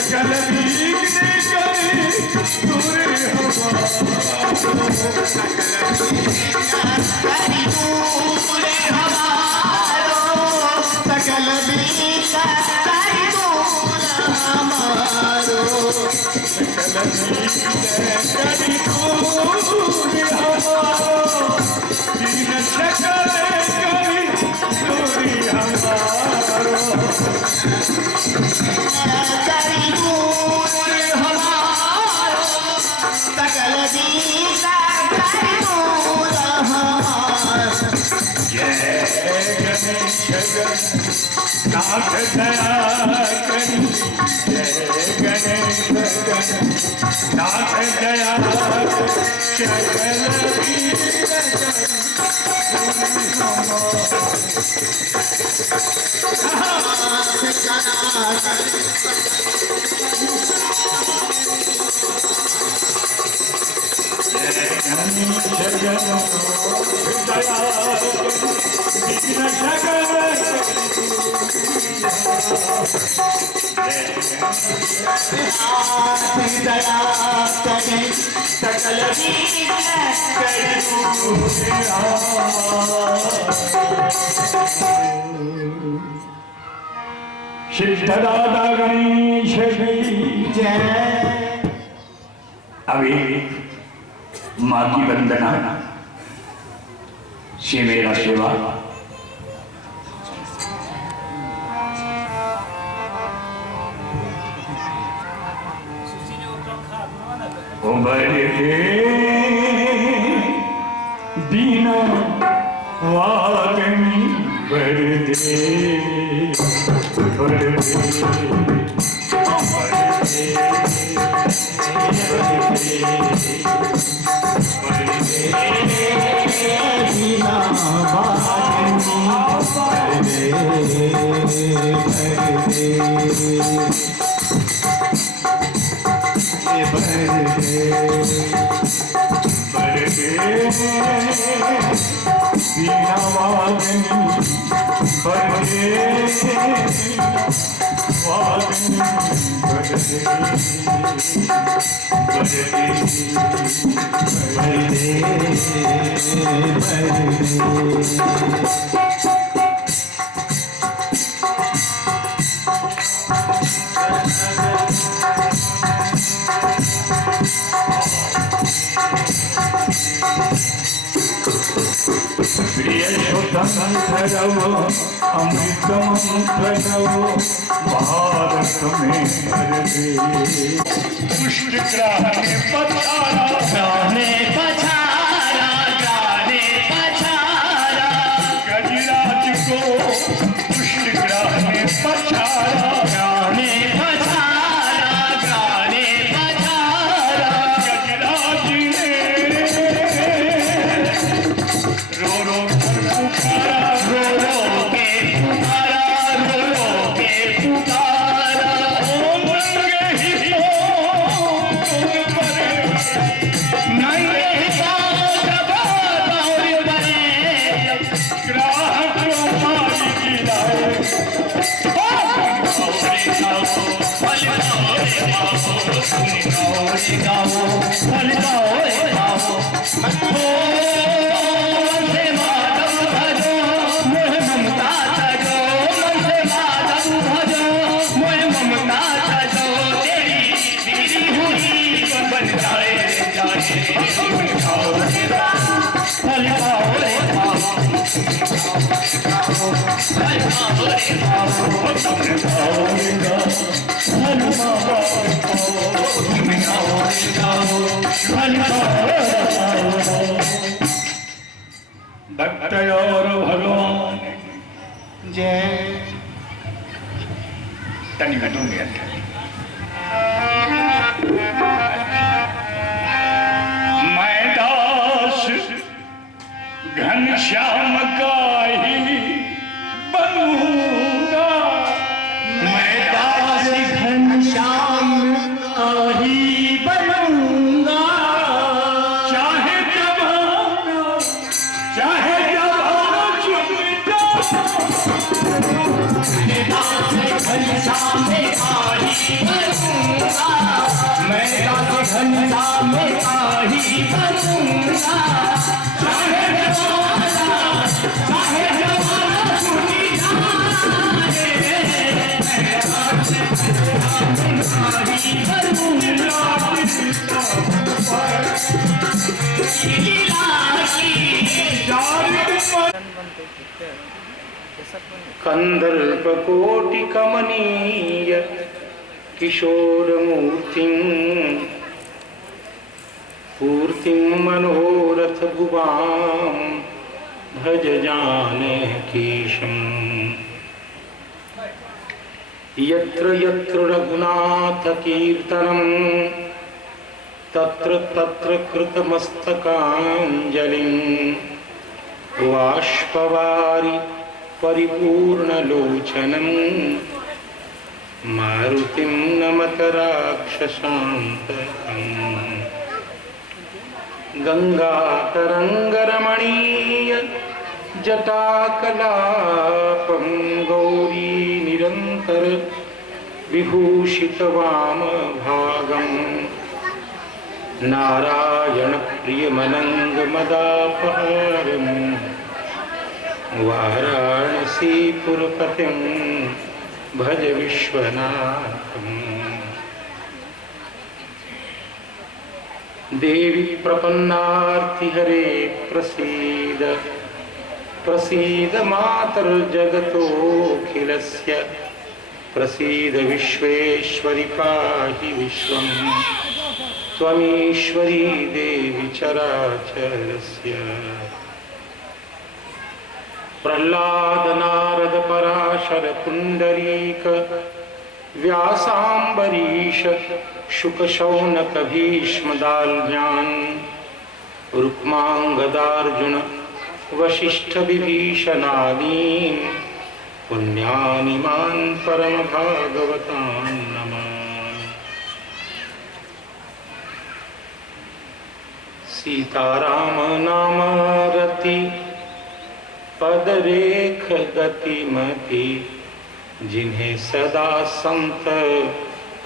सकल भीगने गए दूर नाथ दया करी जय गणेश नाथ दया सकल सिद्धदाता गणेश की जय। अभी माँ की वंदना से मेरा सेवा दीना वागनी अमृतम भारत में पुष्ट ग्राहने पछारा गजराज को पुष्ट ग्राहने पछारा गजराज ने रो रो भक्त और भगवान जय तनी घटूंगे मैं दास घनश्याम का ही बनूंगा मैं दास घनश्याम का ही बनूंगा चाहे जमाना चुप जाओ घनश्याम का घनश्याम का ही बनूंगा, चाहे जमाना छूटी जाए, कंदर्पकोटिकमनीय किशोरमूर्तिं पूर्तिं मनोरथ भुवां भज जानकीशम्। यत्र यत्र रघुनाथ कीर्तनं तत्र तत्र कृतमस्तकाञ्जलिं बाष्पवारि परिपूर्णलोचनं मारुतिं नमत राक्षसान्तकम्। गंगातरंगरमणीय जटाकलापं गौरी निरंतर विभूषितवामभागं नारायण प्रियमनंगमदापहारम् वाराणसीपुरपतिं भज विश्वनाथम्। देवी प्रपन्नार्तिहरे प्रसीद प्रसीद मातर्जगतोऽखिलस्य प्रसीद विश्वेश्वरि पाहि विश्वं त्वमीश्वरी देवी चराचरस्य। प्रह्लाद नारद पराशर पुंडरीक व्यासांबरीश शुक शौनक भीष्म दाल्म्यान् रुक्मांगदार्जुन वशिष्ठ विभीषणादीन् पुण्यानिमान् परम भागवतान् नमामि। सीताराम नाम रति पदरेख गतिमति जिन्हें सदा संत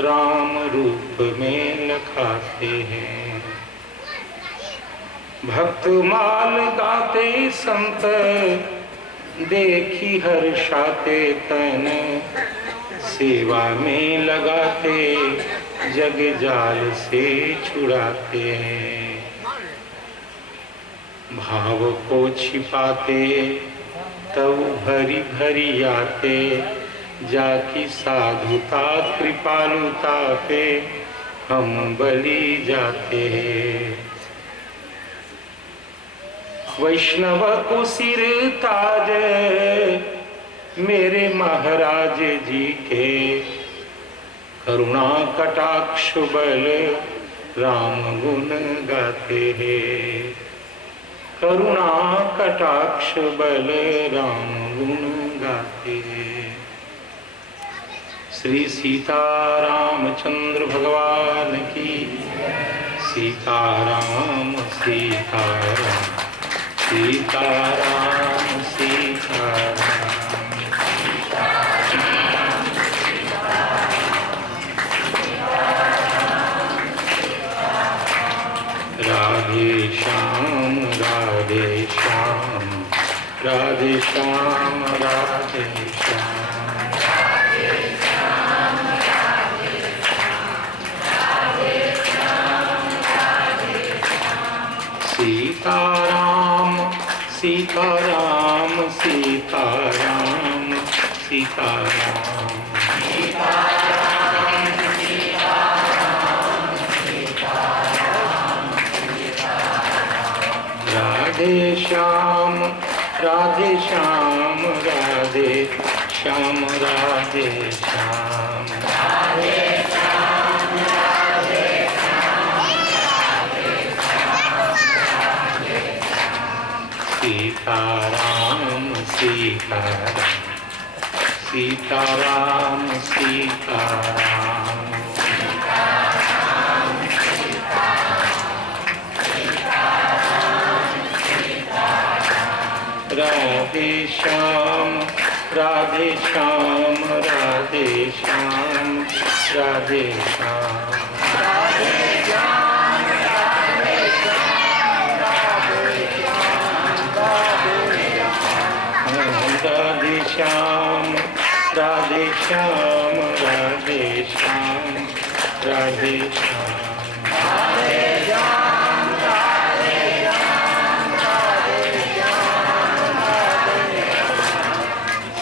राम रूप में लखाते हैं। भक्त माल गाते संत देखी हर्षाते तन सेवा में लगाते जग जाल से छुड़ाते हैं। भाव को छिपाते तब भरी भरी आते जाकी साधुता कृपालुता पे हम बलि जाते। वैष्णव को सिर ताज मेरे महाराज जी के करुणा कटाक्ष बल राम गुण गाते हैं। करुणा कटाक्ष बल राम गुण गाते। श्री सीतारामचंद्र भगवान की। सीताराम सीताराम सीताराम सीताराम। राधे श्याम राधे श्याम राधे श्याम राधे श्याम। सीताराम सीताराम सीताराम सीताराम। राधे श्याम राधे श्याम राधे श्याम राधे श्याम। सीताराम सीताराम सीताराम सीताराम। राधे श्याम राधे श्याम राधे श्याम राधे श्याम। श्याम राधे श्याम राधे श्याम राधे श्याम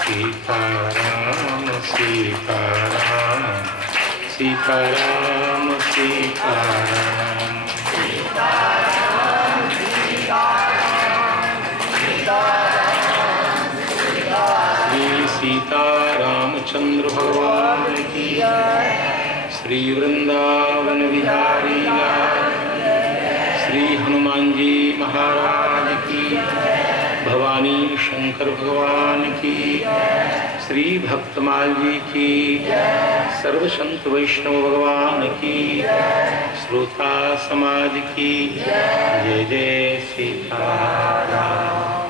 सीताराम सीताराम सीताराम सीताराम श्री सीतारामचंद्र भगवान की श्री वृंदावन बिहारी लाल श्री हनुमान जी महाराज की भवानी शंकर भगवान की श्री भक्तमाल जी की सर्व संत वैष्णव भगवान की श्रोता समाज की जय जय सीताराम।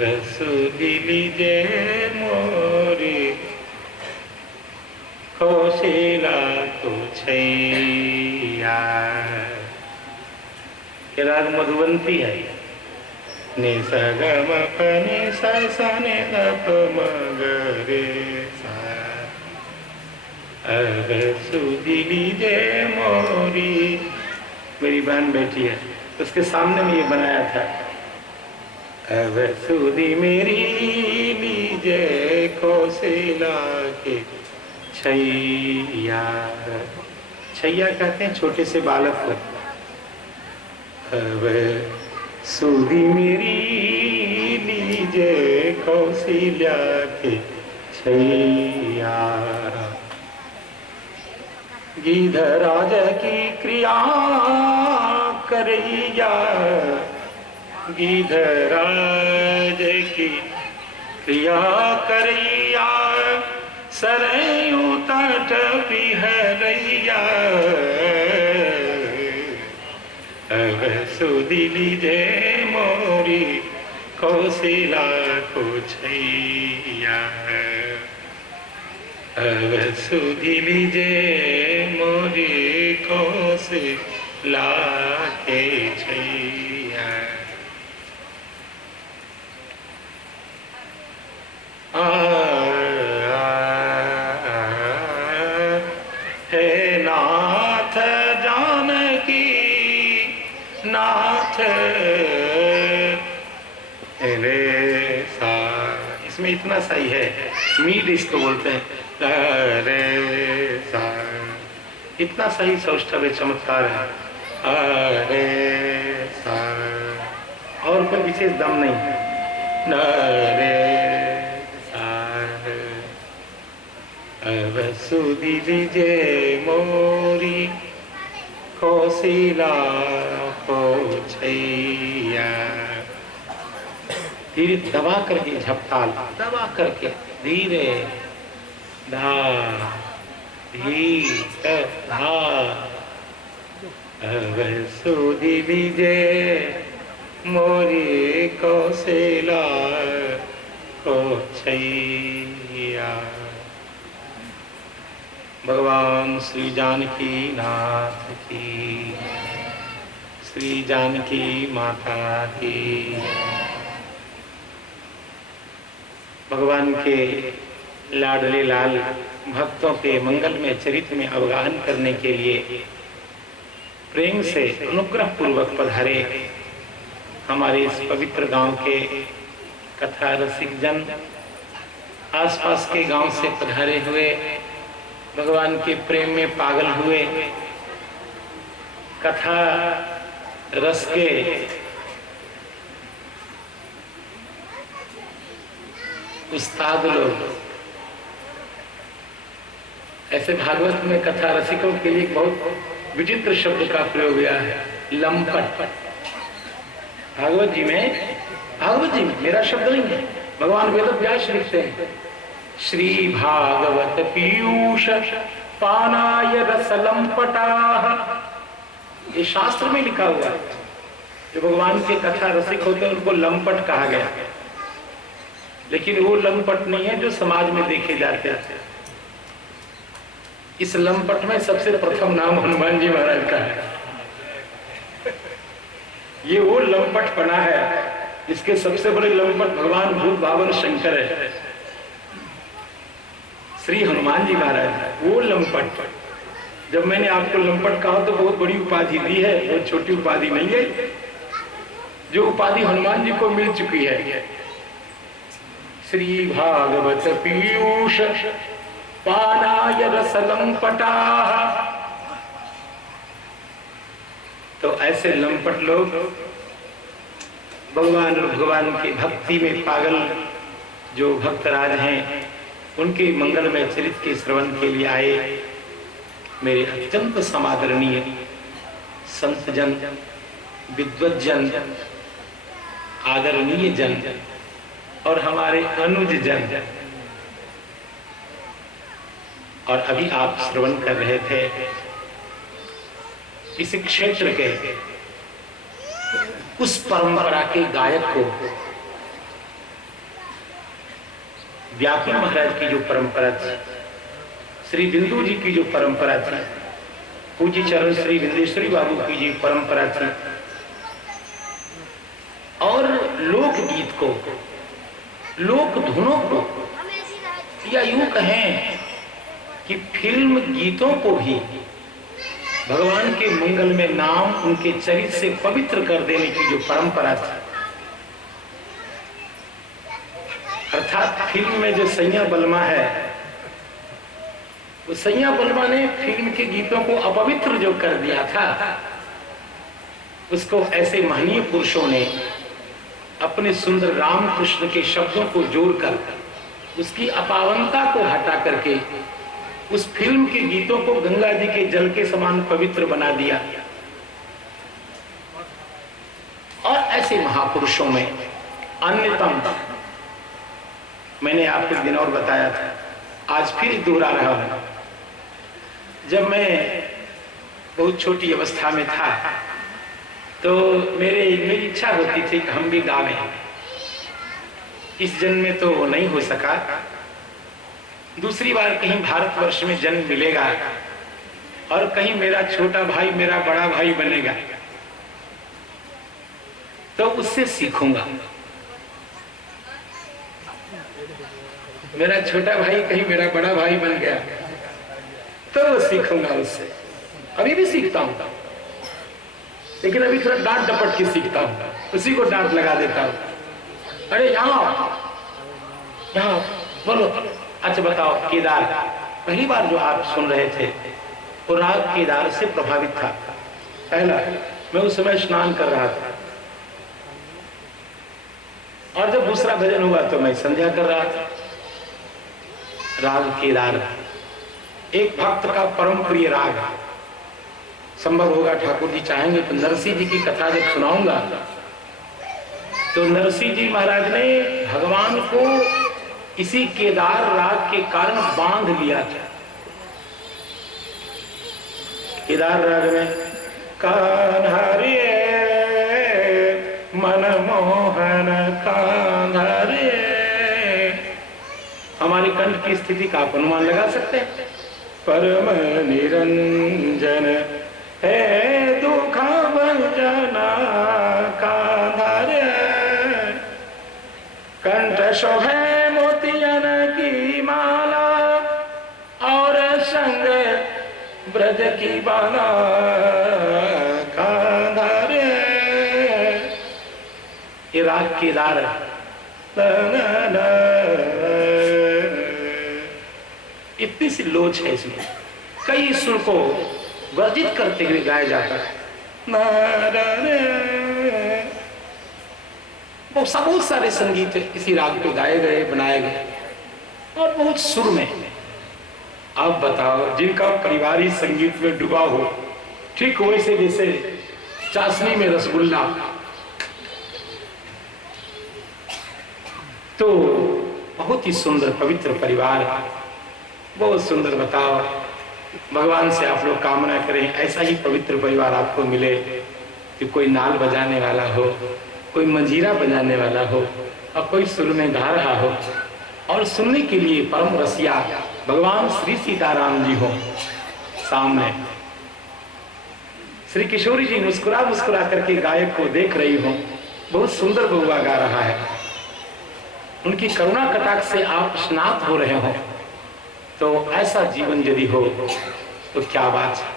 रसूली जय मोरी कौशिला तो छैया। ये राग मधुबंती है। नि स ग म प नि स स नि ध प म ग रे सा। रसूली जय मोरी मेरी बहन बैठी है, उसके सामने में ये बनाया था। अब सुधी मेरी लीजे कौशिला के छैया। छैया कहते हैं छोटे से बालक को। अब सुधी मेरी लीजे कौशिला के छैया। गिधराज की क्रिया करैया। गिधराज की क्रिया करैया। सरयू तट बिहरैया। अब सुदिली जे मोरी कौशिला को छैया। अब सुदिली जे मोरी कौशिला के छैया। हे नाथ जानकी नाथ रे सा। इसमें इतना सही है, मीड इसको बोलते हैं रे सा। इतना सही सौष्ठव चमत्कार है। रे सा और कोई विशेष दम नहीं है। रे अब सुदिली जे मोरी कौशिला को छैया। धीरे दबा करके झपताल दबा करके धीरे धा धीरे धा। अब सुदिली जे मोरी कौशिला को छैया। भगवान श्री जानकी नाथ की, श्री जानकी माता की। भगवान के लाडले लाल भक्तों के मंगल में चरित्र में अवगाहन करने के लिए प्रेम से अनुग्रह पूर्वक पधारे हमारे इस पवित्र गांव के कथा रसिक जन, आसपास के गांव से पधारे हुए भगवान के प्रेम में पागल हुए कथा रस के उस्ताद लोग। ऐसे भागवत में कथा रसिकों के लिए बहुत विचित्र शब्द का प्रयोग हुआ है, लंपट। भागवत जी में मेरा शब्द नहीं है, भगवान वेद व्यास लिखते हैं श्री भागवत पीयूष पानाय रस लंपटाः। ये शास्त्र में लिखा हुआ है। जो भगवान के कथा रसिक होते हैं उनको लंपट कहा गया, लेकिन वो लंपट नहीं है जो समाज में देखे जाते हैं। इस लंपट में सबसे प्रथम नाम हनुमान जी महाराज का है। ये वो लंपट बना है इसके सबसे बड़े लंपट भगवान भूत भावन शंकर है, श्री हनुमान जी महाराज। वो लंपट, जब मैंने आपको लंपट कहा तो बहुत बड़ी उपाधि दी है, बहुत छोटी उपाधि नहीं है। जो उपाधि हनुमान जी को मिल चुकी है, श्री भागवत पीयूष पानाय रस लंपटा। तो ऐसे लंपट लोग भगवान और भगवान की भक्ति में पागल जो भक्तराज हैं, उनके मंगलमय चरित्र के श्रवण के लिए आए मेरे अत्यंत समादरणीय संत जन, विद्वत जन, आदरणीय जन और हमारे अनुज जन। और अभी आप श्रवण कर रहे थे इस क्षेत्र के उस परंपरा के गायक को, व्याकुल महाराज की जो परंपरा थी, श्री बिंदु जी की जो परंपरा थी, पूज्य चरण श्री विंदेश्वरी बाबू की जो परंपरा थी, और लोकगीत को, लोक धुनों को, या यूं कहें कि फिल्म गीतों को भी भगवान के मंगल में नाम, उनके चरित्र से पवित्र कर देने की जो परंपरा थी, अर्थात फिल्म में जो सैया बलमा है, वो सैया बलमा ने फिल्म के गीतों को अपवित्र जो कर दिया था, उसको ऐसे महनीय पुरुषों ने अपने सुंदर रामकृष्ण के शब्दों को जोड़कर उसकी अपावनता को हटा करके उस फिल्म के गीतों को गंगा जी के जल के समान पवित्र बना दिया। और ऐसे महापुरुषों में अन्यतम, मैंने आपको एक दिन और बताया था, आज फिर दोहरा रहा हूं। जब मैं बहुत छोटी अवस्था में था तो मेरी इच्छा होती थी कि हम भी गावें। इस जन्म में तो नहीं हो सका, दूसरी बार कहीं भारतवर्ष में जन्म मिलेगा और कहीं मेरा छोटा भाई मेरा बड़ा भाई बनेगा तो उससे सीखूंगा। मेरा छोटा भाई कहीं मेरा बड़ा भाई बन गया तो वो सीखूंगा उससे। अभी भी सीखता हूं, लेकिन अभी थोड़ा डांट डपट के सीखता हूं, उसी को डांट लगा देता हूं। अरे यहाँ बोलो। अच्छा बताओ, केदार पहली बार जो आप सुन रहे थे वो राग केदार से प्रभावित था। पहला मैं उस समय स्नान कर रहा था, और जब दूसरा भजन हुआ तो मैं संध्या कर रहा था। राग केदार एक भक्त का परम प्रिय राग, संभव होगा ठाकुर जी चाहेंगे तो नरसिंह जी की कथा जब सुनाऊंगा तो नरसिंह जी महाराज ने भगवान को इसी केदार राग के कारण बांध लिया था। केदार राग में कान्हा रे मनमोहन कान्हा रे, हमारी कंठ की स्थिति का आप अनुमान लगा सकते हैं। परम निरंजन है दुख भंजना कान्हा रे, कंठ शोभे मोतियन की माला और संग ब्रज की बाला कान्हा रे। ये राग केदार इतनी सी लोच है इसमें, कई सुर को वर्जित करते हुए गाया जाता है। बहुत सारे संगीत इसी राग पे गाए गए, बनाए गए, और बहुत सुर में। आप बताओ, जिनका परिवार ही संगीत में डूबा हो, ठीक वैसे जैसे चाशनी में रसगुल्ला, तो बहुत ही सुंदर पवित्र परिवार, बहुत सुंदर। बताओ, भगवान से आप लोग कामना करें ऐसा ही पवित्र परिवार आपको मिले कि कोई नाल बजाने वाला हो, कोई मंजीरा बजाने वाला हो, और कोई सुर में गा रहा हो, और सुनने के लिए परम रसिया भगवान श्री सीताराम जी हो सामने। श्री किशोरी जी मुस्कुरा मुस्कुरा करके गायक को देख रही हो, बहुत सुंदर बउआ गा रहा है, उनकी करुणा कटाक्ष से आप स्नात हो रहे हो, तो ऐसा जीवन यदि हो तो क्या बात है।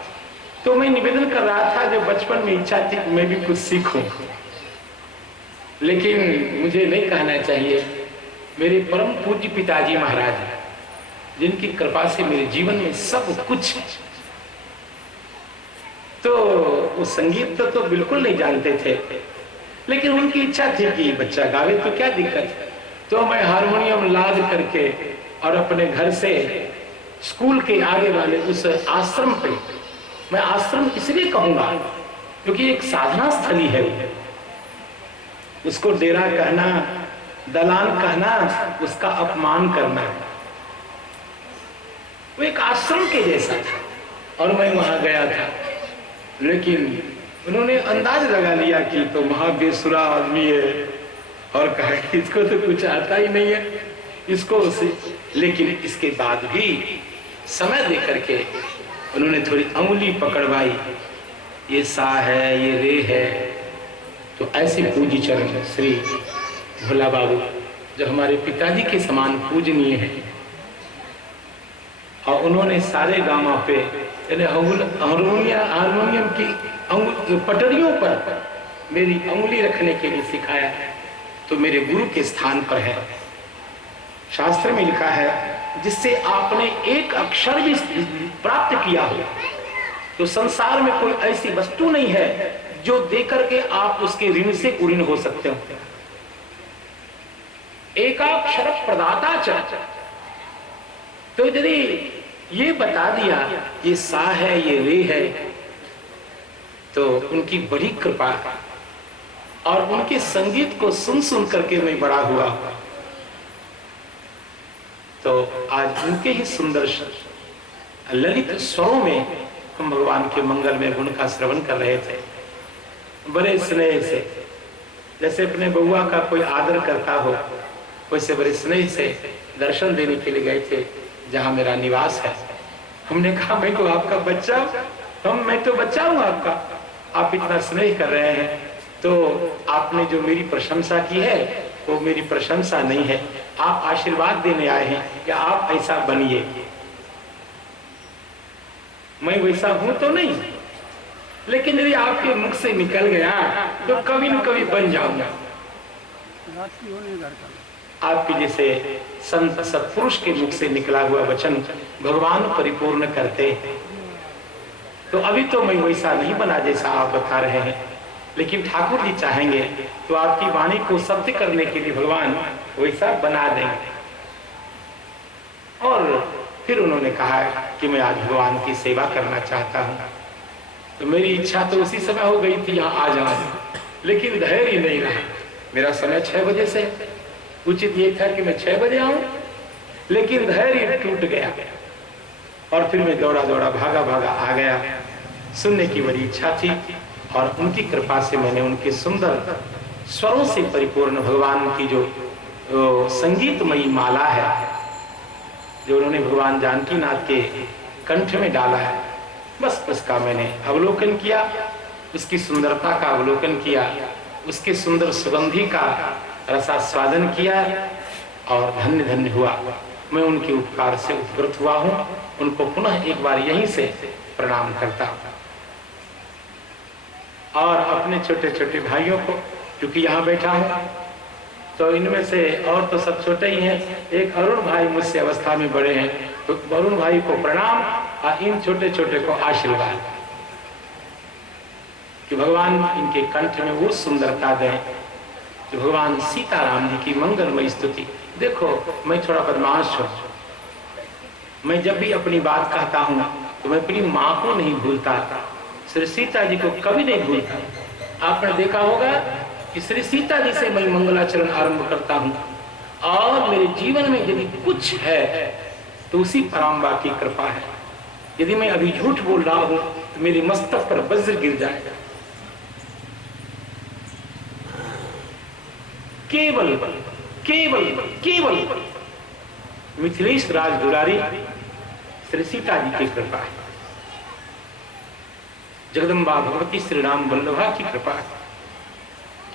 तो मैं निवेदन कर रहा था, जो बचपन में इच्छा थी मैं भी कुछ सीखूं, लेकिन मुझे नहीं कहना चाहिए। मेरे परम पूज्य पिताजी महाराज, जिनकी कृपा से मेरे जीवन में सब कुछ, तो वो संगीत तो बिल्कुल नहीं जानते थे, लेकिन उनकी इच्छा थी कि बच्चा गावे तो क्या दिक्कत है। तो मैं हारमोनियम लाद करके और अपने घर से स्कूल के आगे वाले उस आश्रम पे, मैं आश्रम इसलिए कहूंगा क्योंकि एक साधना स्थली है, उसको डेरा कहना, दलान कहना, उसका अपमान करना, वो एक आश्रम के जैसा था। और मैं वहां गया था, लेकिन उन्होंने अंदाज लगा लिया कि तो महाबेसुरा आदमी है, और कहा कि इसको तो कुछ आता ही नहीं है, इसको उसे। लेकिन इसके बाद भी समय दे करके उन्होंने थोड़ी अंगुली पकड़वाई, ये सा है, ये रे है। तो ऐसे पूज्य चरण श्री भोला बाबू, जो हमारे पिताजी के समान पूजनीय है, और उन्होंने सारे गामा पे हारमोनियम की पटरियों पर मेरी अंगुली रखने के लिए सिखाया। तो मेरे गुरु के स्थान पर है, शास्त्र में लिखा है, जिससे आपने एक अक्षर भी प्राप्त किया हो, तो संसार में कोई ऐसी वस्तु नहीं है जो देकर के आप उसके ऋण से उऋण हो सकते हो। एकाक्षर प्रदाता च। तो यदि ये बता दिया ये सा है, ये रे है, तो उनकी बड़ी कृपा, और उनके संगीत को सुन सुन करके मैं बड़ा हुआ। तो आज उनके ही सुंदर ललित स्वरों में हम भगवान के मंगल में गुण का श्रवण कर रहे थे, बड़े स्नेह से। जैसे अपने बउआ का कोई आदर करता हो, वैसे बड़े स्नेह से दर्शन देने के लिए गए थे जहां मेरा निवास है। हमने कहा मैं तो आपका बच्चा, मैं तो बच्चा हूं आपका, आप इतना स्नेह कर रहे हैं, तो आपने जो मेरी प्रशंसा की है वो मेरी प्रशंसा नहीं है, आप आशीर्वाद देने आए हैं कि आप ऐसा बनिए। मैं वैसा हूं तो नहीं, लेकिन यदि आपके मुख से निकल गया तो कभी न कभी बन जाऊंगा। आपके जैसे संत सत्पुरुष के मुख से निकला हुआ वचन भगवान परिपूर्ण करते हैं। तो अभी तो मैं वैसा नहीं बना जैसा आप बता रहे हैं, लेकिन ठाकुर जी चाहेंगे तो आपकी वाणी को सत्य करने के लिए भगवान वैसा बना देंगे। और फिर उन्होंने कहा कि मैं आज भगवान की सेवा करना चाहता हूँ। तो मेरी इच्छा तो उसी समय हो गई थी यहाँ आ जाना, लेकिन धैर्य नहीं रहा। मेरा समय 6 बजे से, उचित ये था कि मैं 6 बजे आऊं, लेकिन धैर्य टूट गया। और फिर मैं दौड़ा दौड़ा भागा भागा आ गया। सुनने की बड़ी इच्छा थी, और उनकी कृपा से मैंने उनके सुंदर स्वरों से परिपूर्ण भगवान की जो संगीतमयी माला है, जो उन्होंने भगवान जानकी नाथ के कंठ में डाला है, बस उसका मैंने अवलोकन किया, उसकी सुंदरता का अवलोकन किया, उसके सुंदर सुगंधी का रसास्वादन किया, और धन्य धन्य हुआ। मैं उनके उपकार से उपकृत हुआ हूँ। उनको पुनः एक बार यहीं से प्रणाम करता हूँ। और अपने छोटे छोटे भाइयों को, क्योंकि यहाँ बैठा हूँ तो इनमें से और तो सब छोटे ही हैं, एक अरुण भाई मुझसे अवस्था में बड़े हैं, तो अरुण भाई को प्रणाम, और इन छोटे छोटे को आशीर्वाद कि भगवान इनके कंठ में वो सुंदरता दें जो भगवान सीताराम जी की मंगलमय स्तुति। देखो मैं थोड़ा बदमाश हूँ, मैं जब भी अपनी बात कहता हूँ तो मैं अपनी माँ को नहीं भूलता, श्री सीता जी को कभी नहीं भूलता। आपने देखा होगा कि श्री सीता जी से मैं मंगलाचरण आरंभ करता हूँ, और मेरे जीवन में यदि कुछ है तो उसी पराम्बा की कृपा है। यदि मैं अभी झूठ बोल रहा हूँ तो मेरे मस्तक पर वज्र गिर जाएगा। केवल केवल केवल मिथिलेश राज दुलारी श्री सीता जी की कृपा है, जगदम्बा भगवती श्री राम वल्लभा की कृपा है।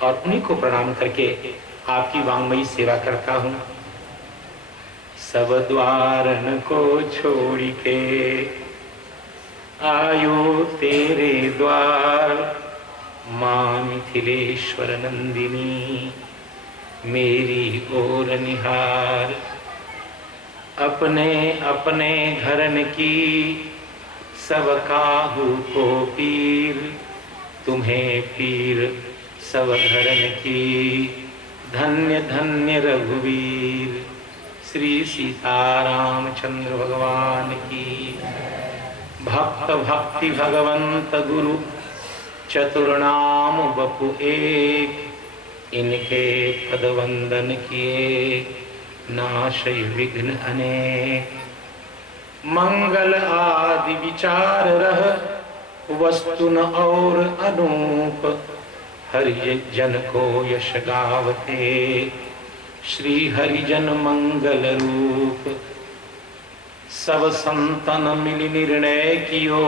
और उन्हीं को प्रणाम करके आपकी वांगमयी सेवा करता हूँ। सब द्वारन को छोड़ के आयो तेरे द्वार, माँ मिथिलेश्वर नंदिनी मेरी ओर निहार। अपने अपने घरन की सब काहू को पीर, तुम्हें पीर सब घरन की धन्य धन्य रघुवीर। श्री सीताराम चंद्र भगवान की। भक्त भक्ति भगवंत गुरु चतुर्नाम बपु एक, इनके पद वंदन किए नाशय विघ्न अनेक। मंगल आदि विचार रह वस्तु न और अनूप, हरि जन को यश गावते श्री हरिजन मंगल रूप। सब संतन मिल निर्णय कियो,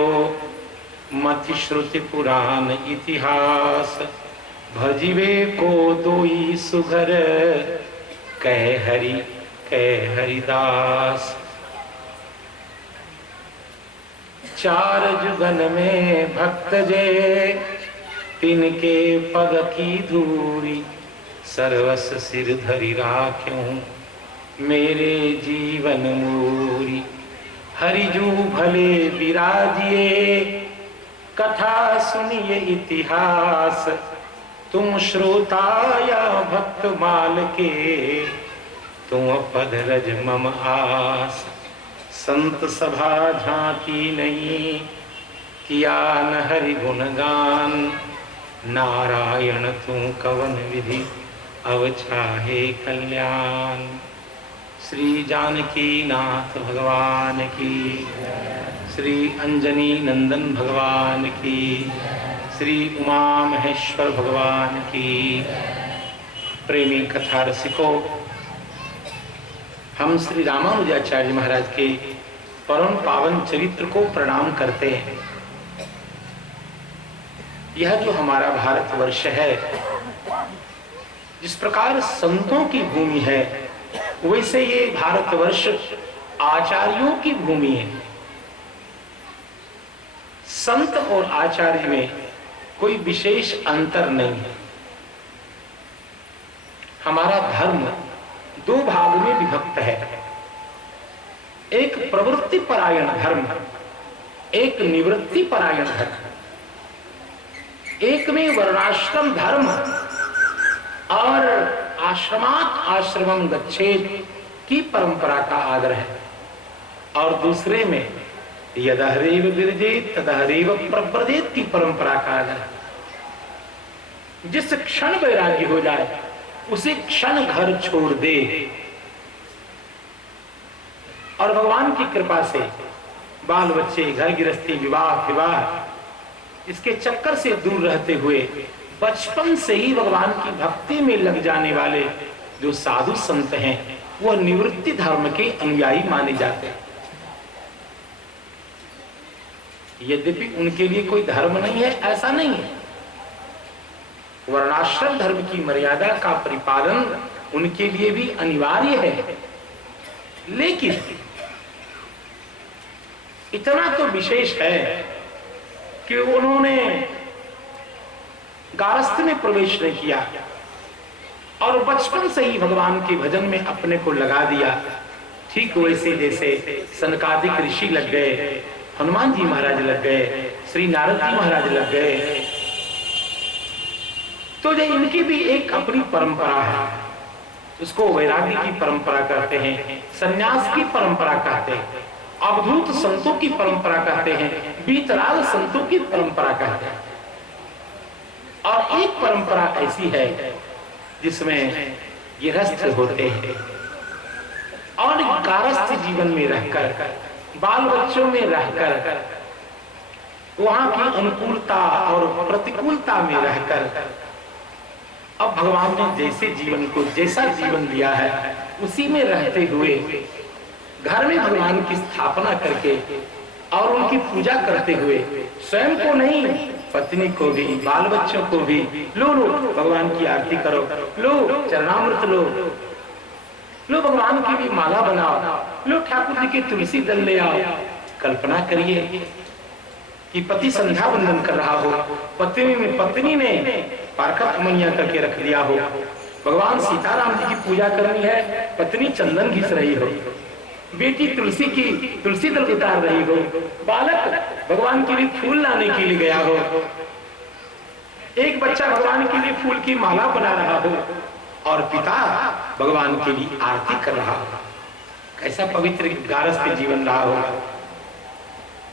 मति श्रुति पुराण इतिहास। भजिवे को दोई सुघर, कह हरिदास। चार जुगन में भक्त जे, तिनके पग की धूरी। सर्वस सिर धरि राख्यूं, मेरे जीवन मूरी। हरिजू भले विराजिए, कथा सुनिए इतिहास। तुम श्रोता या भक्त माल के, तुम पद रज मम आस। संत सभा झांकी नहीं, किया न हरि गुणगान। नारायण तू कवन विधि, अब चाहे कल्याण। श्री जानकी नाथ भगवान की, श्री अंजनी नंदन भगवान की, श्री उमा महेश्वर भगवान की। प्रेमी कथा रसिको, हम श्री रामानुजाचार्य महाराज के परम पावन चरित्र को प्रणाम करते हैं। यह जो हमारा भारतवर्ष है, जिस प्रकार संतों की भूमि है, वैसे ये भारतवर्ष आचार्यों की भूमि है। संत और आचार्य में कोई विशेष अंतर नहीं है। हमारा धर्म दो भाग में विभक्त है, एक प्रवृत्ति परायण धर्म, एक निवृत्ति परायण धर्म। एक में वर्णाश्रम धर्म और आश्रमात् आश्रमं गच्छेत् की परंपरा का आदर है, और दूसरे में यदहरेव विरजेत तदहरेव प्रव्रजेत की परंपरा का आदर है। जिस क्षण वैराग्य हो जाए उसी क्षण घर छोड़ दे। और भगवान की कृपा से बाल बच्चे, घर गृहस्थी, विवाह इसके चक्कर से दूर रहते हुए बचपन से ही भगवान की भक्ति में लग जाने वाले जो साधु संत हैं, वह निवृत्ति धर्म के अनुयायी माने जाते हैं। यद्यपि उनके लिए कोई धर्म नहीं है, ऐसा नहीं है। वर्णाश्रम धर्म की मर्यादा का परिपालन उनके लिए भी अनिवार्य है, लेकिन इतना तो विशेष है कि उन्होंने गारस्थ में प्रवेश नहीं किया और बचपन से ही भगवान के भजन में अपने को लगा दिया। ठीक वैसे जैसे सनकादिक ऋषि लग गए, हनुमान जी महाराज लग गए, श्री नारद जी महाराज लग गए। तो ये इनकी भी एक अपनी परंपरा है, उसको वैराग्य की परंपरा कहते हैं, सन्यास की परंपरा कहते हैं, अवधूत संतों की परंपरा कहते हैं, बीतराग संतों की परंपरा कहते हैं। और एक परंपरा ऐसी है जिसमें गृहस्थ होते हैं और गारस्थ जीवन में रहकर, बाल बच्चों में रहकर, वहां की अनुकूलता और प्रतिकूलता में रहकर, अब भगवान ने जैसे जीवन को, जैसा जीवन दिया है उसी में रहते हुए घर में भगवान की स्थापना करके और उनकी पूजा करते हुए, स्वयं को नहीं पत्नी को भी, बाल बच्चों को भी, लो लो भगवान की आरती करो, लो चरणामृत लो, लो भगवान की भी माला बनाओ, लो ठाकुर जी के तुलसी दल ले आओ। कल्पना करिए कि पति संध्या वंदन कर रहा हो, पत्नी ने पारखा कमनिया करके रख दिया हो, भगवान सीताराम जी की पूजा करनी है, पत्नी चंदन घिस रही हो, बेटी तुलसी दल उतार रही हो, बालक भगवान के लिए फूल लाने के लिए गया हो, एक बच्चा भगवान के लिए फूल की माला बना रहा हो और पिता भगवान के लिए आरती कर रहा हो। कैसा पवित्र गारस्थ जीवन रहा होगा।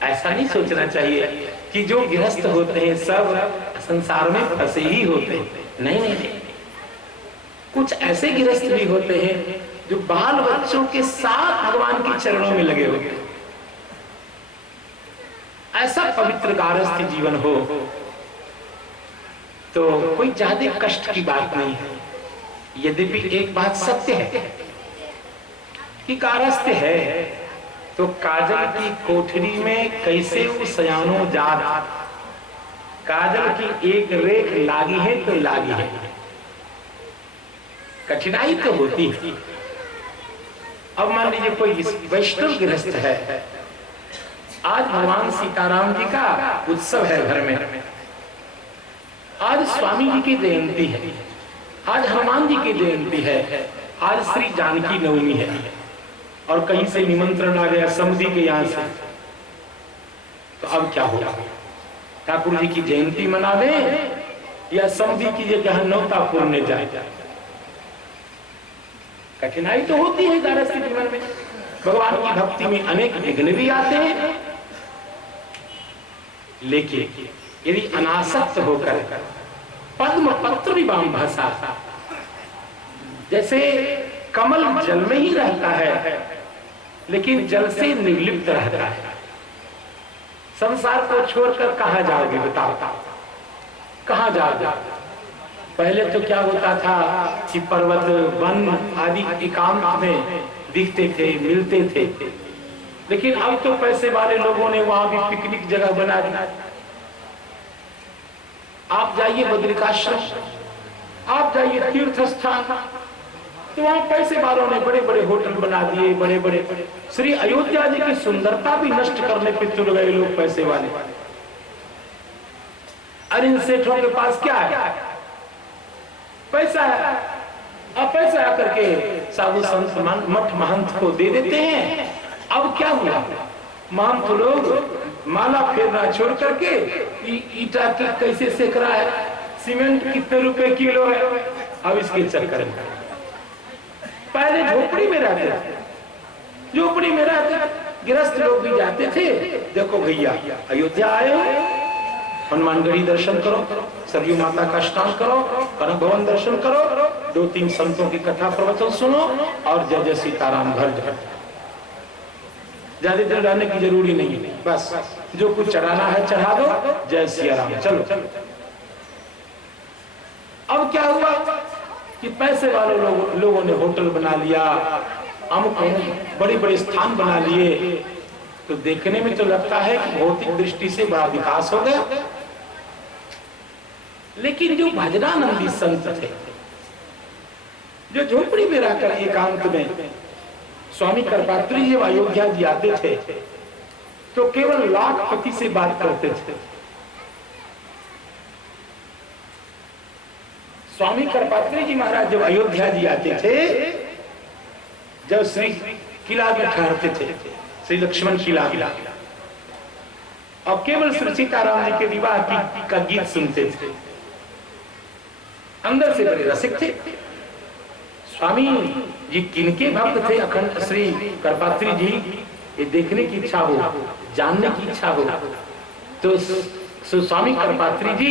ऐसा नहीं सोचना चाहिए कि जो गृहस्थ होते हैं सब संसार में फंसे ही होते हैं। नहीं नहीं, नहीं। कुछ ऐसे गृहस्थ भी होते हैं जो बाल बच्चों के साथ भगवान के चरणों में लगे होते हैं। ऐसा पवित्र गारस्थ जीवन हो तो कोई ज्यादा कष्ट की बात नहीं है। यद्यपि एक बात सत्य है कि गारस्थ है तो काजल की कोठरी में कैसे वो सयानो जात, काजल की एक रेख लागी है तो लागी है, कठिनाई तो होती है। अब मान लीजिए कोई वैष्णव गृहस्थ है, आज भगवान सीताराम जी का उत्सव है घर में, आज स्वामी जी की जयंती है, आज हनुमान जी की जयंती है, आज श्री जानकी नवमी है और कहीं से निमंत्रण आ गया समधी के यहाँ से, तो अब क्या होगा? ठाकुर जी की जयंती मना दें या समधी की जगह नौता पूरने जाए? कठिनाई तो होती है गारस्थ जीवन में। भगवान की भक्ति में अनेक विघ्न भी आते हैं, लेकिन यदि अनासक्त होकर पद्म पत्र भी वाम भाषा, जैसे कमल जल में ही रहता है लेकिन जल से निर्लिप्त रहता है, संसार को छोड़कर कहां जाओगे बताओ, कहां जाओगे? पहले तो क्या होता था कि पर्वत वन आदि एकांत में दिखते थे, मिलते थे, लेकिन अब तो पैसे वाले लोगों ने वहां भी पिकनिक जगह बना दी। आप जाइए बद्रिकाश्रम, आप जाइए तीर्थ स्थान, तो वहां पैसे वालों ने बड़े बड़े होटल बना दिए, बड़े बड़े। श्री अयोध्या जी की सुंदरता भी नष्ट करने पे तुल गए लोग पैसे वाले। अरे इन सेठों के पास क्या है? पैसा है, अब पैसा आकर के साधु संत मठ महंत को दे देते हैं। अब क्या हुआ? महंत लोग माला फेरना छोड़ करके ईटा की कैसे सेक रहा है, सीमेंट कितने रुपए किलो है, अब इसके चक्कर में। पहले झोपड़ी में रहते थे, झोपड़ी में रहते गृहस्थ लोग भी जाते थे। देखो भैया अयोध्या आए हो, हनुमानगढ़ी दर्शन करो, सरयू माता का स्नान करो, कनक भवन दर्शन करो, 2-3 संतों की कथा प्रवचन सुनो और जय जय सीताराम घर घर। ज्यादा दिन रहने की जरूरी नहीं, बस जो कुछ चढ़ाना है चढ़ा दो, जय सिया राम, चलो। अब क्या हुआ कि पैसे वाले लोगों ने होटल बना लिया, अमुक बड़े बड़े स्थान बना लिए, तो देखने में तो लगता है कि भौतिक दृष्टि से बड़ा विकास हो गया, लेकिन जो भजनानंदी संत थे, जो झोपड़ी में रहकर एकांत में, स्वामी कर्पात्री जी अयोध्या जी आते थे तो केवल लाखपति से बात करते थे। स्वामी कर्पात्री जी महाराज जब अयोध्या जी आते थे, जब श्री किला में ठहरते थे, श्री लक्ष्मण किला, और केवल श्री सीताराम जी के विवाह का गीत सुनते थे, अंदर से बड़े रसिक थे। स्वामी जी किनके भक्त थे? अखंड श्री कर्पात्री जी, ये देखने की इच्छा हो, जानने की इच्छा हो तो स्वामी कर्पात्री जी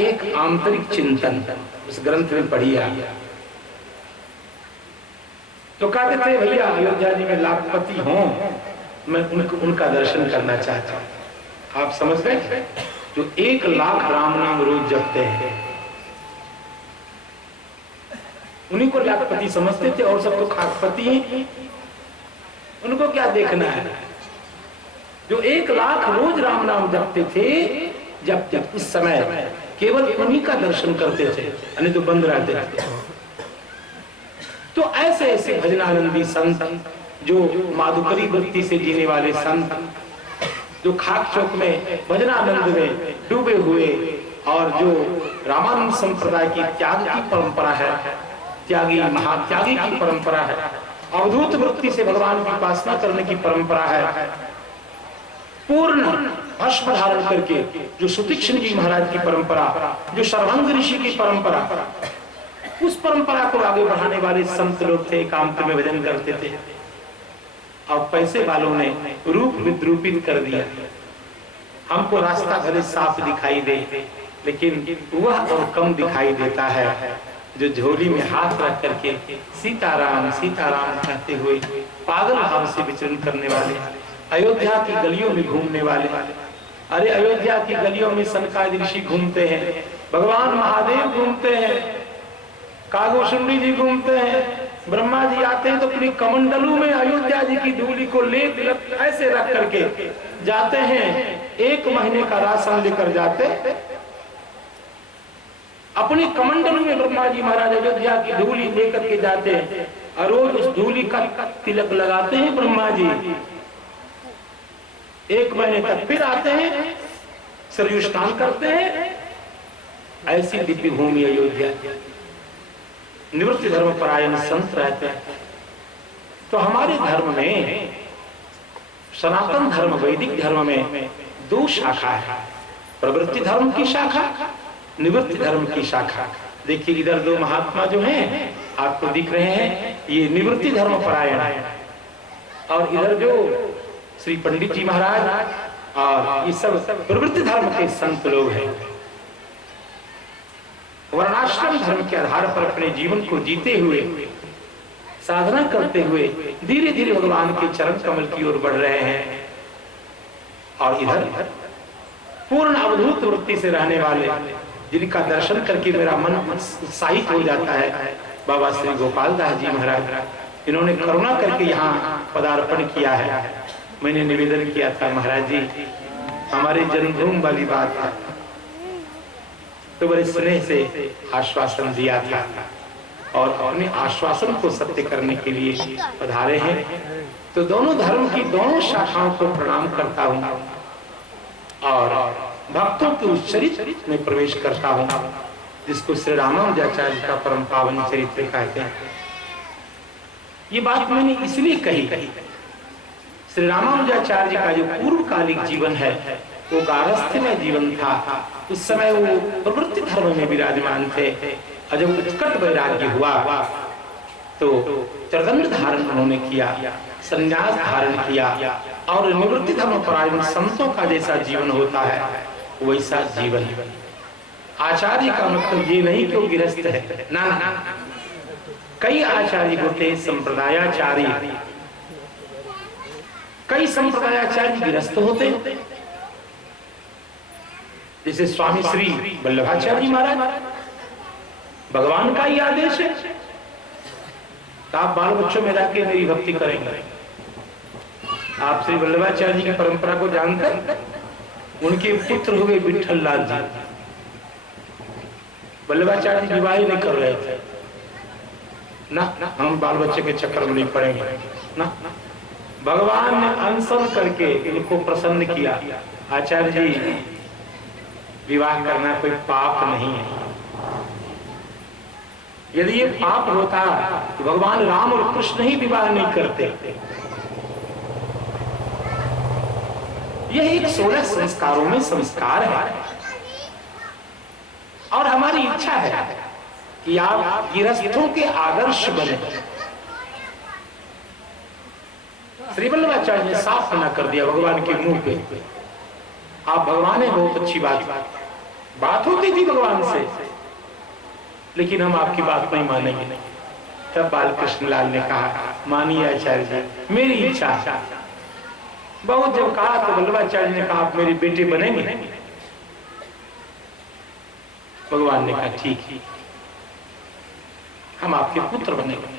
एक आंतरिक चिंतन उस ग्रंथ में पढ़िए। तो कहते थे भैया अयोध्या जी में लाखपति हों, मैं उनका दर्शन करना चाहता हूं। आप समझ गए? जो 1 लाख राम नाम रोज जपते हैं उन्हीं को लाखपति समझते थे, और सब तो खाकपति हैं, उनको क्या देखना है? जो 1 लाख रोज राम नाम जपते थे, जब जब उस समय केवल उन्हीं का दर्शन करते थे, अन्य तो बंद रहते थे। तो ऐसे ऐसे भजनानंदी संत, जो माधुकरी वृत्ति से जीने वाले संत, जो खाक चौक में भजनानंद में डूबे हुए, और जो रामानंद संप्रदाय की त्याग की परंपरा है, त्यागी महात्यागी की परंपरा है, अवधूत वृत्ति से भगवान की उपासना करने की परंपरा है, पूर्ण भस्म धारण करके जो सुतीक्ष्ण जी महाराज की परंपरा, जो सर्वांग ऋषि की परंपरा, उस परंपरा को आगे बढ़ाने वाले संत लोग थे, एकांत में भजन करते थे। अब पैसे वालों ने रूप विद्रूपित कर दिया। हमको रास्ता भले साफ दिखाई दे, लेकिन वह और कम दिखाई देता है जो झोली में हाथ रख करके सीताराम सीताराम कहते हुए पागल भाव से विचरण करने वाले, अयोध्या की गलियों में घूमने वाले। अरे अयोध्या की गलियों में सनकादिक ऋषि घूमते हैं, भगवान महादेव घूमते हैं, कागभूषणी जी घूमते हैं, ब्रह्मा जी आते हैं तो अपनी कमंडलू में अयोध्या जी की धूली को ले ऐसे रख करके जाते हैं। 1 महीने का राशन लेकर जाते, अपनी कमंडलू में ब्रह्मा जी महाराज अयोध्या की धूली लेकर के जाते हैं, और रोज उस धूली का तिलक लगाते हैं ब्रह्मा जी। 1 महीने तक फिर आते हैं, सरयू स्नान करते हैं। ऐसी दिव्य भूमि अयोध्या। निवृत्ति धर्म परायण संत रहते हैं। तो हमारे धर्म में, सनातन धर्म वैदिक धर्म में 2 शाखा है, प्रवृत्ति धर्म की शाखा, निवृत्ति धर्म की शाखा। देखिए इधर 2 महात्मा जो हैं आपको दिख रहे हैं, ये निवृत्ति धर्म परायण है, और इधर जो श्री पंडित जी महाराज और ये सब प्रवृत्ति धर्म के संत लोग हैं। वर्णाश्रम धर्म के आधार पर अपने जीवन को जीते हुए, साधना करते हुए धीरे धीरे भगवान के चरण कमल की ओर बढ़ रहे हैं। और इधर पूर्ण अवधूत वृत्ति से रहने वाले, जिनका दर्शन करके मेरा मन उत्साहित हो जाता है, बाबा श्री गोपाल दास जी महाराज। इन्होंने करुणा करके यहाँ पदार्पण किया है। मैंने निवेदन किया था, महाराज जी हमारे जन्मभूमि वाली बात है, तो बड़े स्नेह से आश्वासन दिया था, और अपने आश्वासन को सत्य करने के लिए पधारे हैं। तो दोनों धर्म की दोनों शाखाओं को प्रणाम करता हूँ, और भक्तों के उस चरित्र में प्रवेश करता हूँ जिसको श्री रामानुजाचार्य का परम पावन चरित्र कहते हैं। ये बात मैंने इसलिए कही, श्री रामानुजाचार्य जी का जो पूर्वकालिक जीवन है वो गारस्थ्यमय जीवन था। उस समय वो प्रवृत्ति धर्म में विराजमान थे, और जब उत्कट वैराग्य हुआ तो त्रिदंड धारण उन्होंने किया, संन्यास धारण किया, और निवृत्ति धर्म परायण संतों का जैसा जीवन होता है वैसा जीवन। आचार्य का मतलब ये नहीं कि वो गृहस्थ है, ना ना, कई आचार्य होते, संप्रदायाचार्य, कई संप्रदायाचार्य गृहस्थ होते, जैसे स्वामी श्री वल्लभाचार्य जी महाराज। भगवान का ही आदेश है, तो आप बाल बच्चों में रहकर मेरी भक्ति करेंगे। आप श्री वल्लभाचार्य जी की परंपरा को जानकर, उनके पुत्र हुए विठल लाल जी। वल्लभाचार्य जी विवाह नहीं कर रहे थे ना, हम बाल बच्चे के चक्कर में नहीं पड़ेंगे ना। भगवान ने अनशन करके इनको प्रसन्न किया, आचार्य जी विवाह करना कोई पाप नहीं है। यदि ये पाप होता तो भगवान राम और कृष्ण ही विवाह नहीं करते। यह एक 16 संस्कारों में संस्कार है, और हमारी इच्छा है कि आप गृहस्थों के आदर्श बने। श्री वल्लभाचार्य ने साफ मना कर दिया भगवान के मुंह पे, आप भगवान है, बहुत अच्छी बात होती थी भगवान से, लेकिन हम आपकी बात नहीं मानेंगे। तब बालकृष्ण लाल ने कहा, मानिए आचार्य जी, मेरी इच्छा। बहुत जब कहा तो वल्लभाचार्य ने कहा, आप मेरे बेटे बनेंगे? भगवान ने कहा, ठीक, हम आपके पुत्र बनेंगे।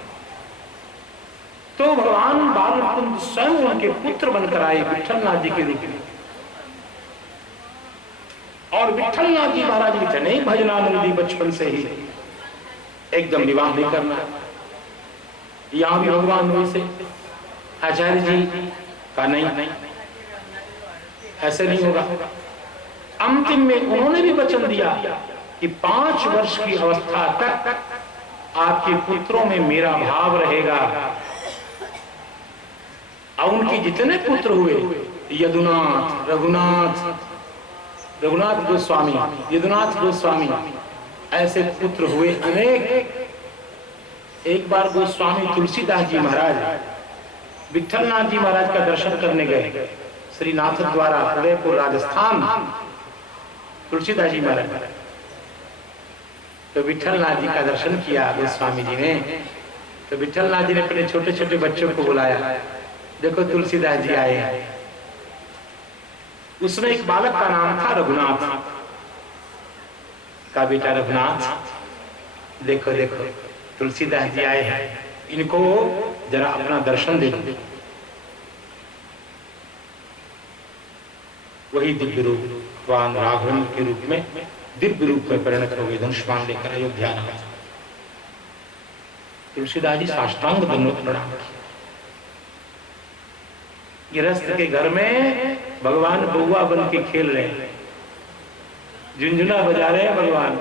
तो भगवान बालकुंद स्वयं उनके पुत्र बनकर आए विठलनाथ जी के रूप में, और विठलनाथ जी महाराज लिखे नहीं भजनानंदी बचपन से ही एकदम विवाह नहीं करना। यहां भी भगवान वैसे आचार्य जी का नहीं, ऐसे नहीं होगा। अंतिम में उन्होंने भी वचन दिया कि 5 वर्ष की अवस्था तक आपके पुत्रों में मेरा भाव रहेगा। और उनके जितने पुत्र हुए, यदुनाथ, रघुनाथ गोस्वामी, यदुनाथ गोस्वामी, ऐसे पुत्र हुए अनेक। एक बार गोस्वामी तुलसीदास जी महाराज विठलनाथ जी महाराज का दर्शन करने गए श्रीनाथ द्वारा उदयपुर राजस्थान। तुलसीदास जी महाराज तो विठलनाथ जी का दर्शन किया गोस्वामी जी ने। तो विठलनाथ जी ने अपने छोटे छोटे बच्चों को बुलाया, देखो तुलसीदास जी आए हैं। उसमें एक बालक का नाम था रघुनाथ, का बेटा रघुनाथ, देखो देखो तुलसीदास जी आए हैं, इनको जरा अपना दर्शन दे दो। वही दिव्य रूप भगवान राघव के रूप में, दिव्य रूप में परिणत हो गए, धनुष्मान लेकर अयोध्या आए। तुलसीदास जी साष्टांग दंडवत प्रणाम किए। गृहस्थ के घर में भगवान बउआ बन के खेल रहे हैं, झुनझुना बजा रहे हैं भगवान।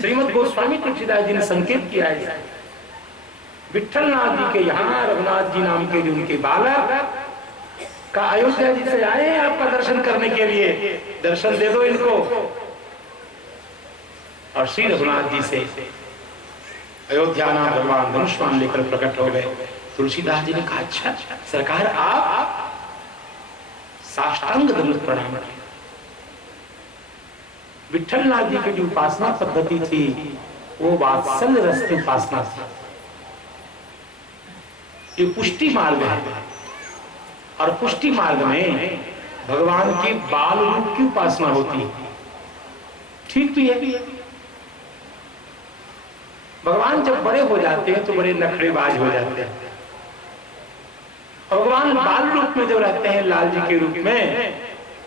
श्रीमद गोस्वामी तुलसीदास जी ने संकेत किया है विठलनाथ जी के यहाँ रघुनाथ जी नाम के जो उनके बालक का अयोध्या जी से आए हैं आपका दर्शन करने के लिए, दर्शन दे दो इनको। और श्री रघुनाथ जी से अयोध्या नाम भगवान धनुष्मान लेकर प्रकट हो गए। तुलसीदास जी ने कहा, अच्छा सरकार आप साष्टांग दंडवत प्रणाम किया। विठलनाथ जी की जो उपासना पद्धति थी वो वात्सल्य रस की उपासना थी। ये पुष्टि मार्ग है, और पुष्टि मार्ग में भगवान की बाल रूप की उपासना होती है। ठीक भी है। भगवान जब बड़े हो जाते हैं तो बड़े नखरेबाज हो जाते हैं। भगवान बाल रूप में जब रहते हैं लाल जी के रूप में,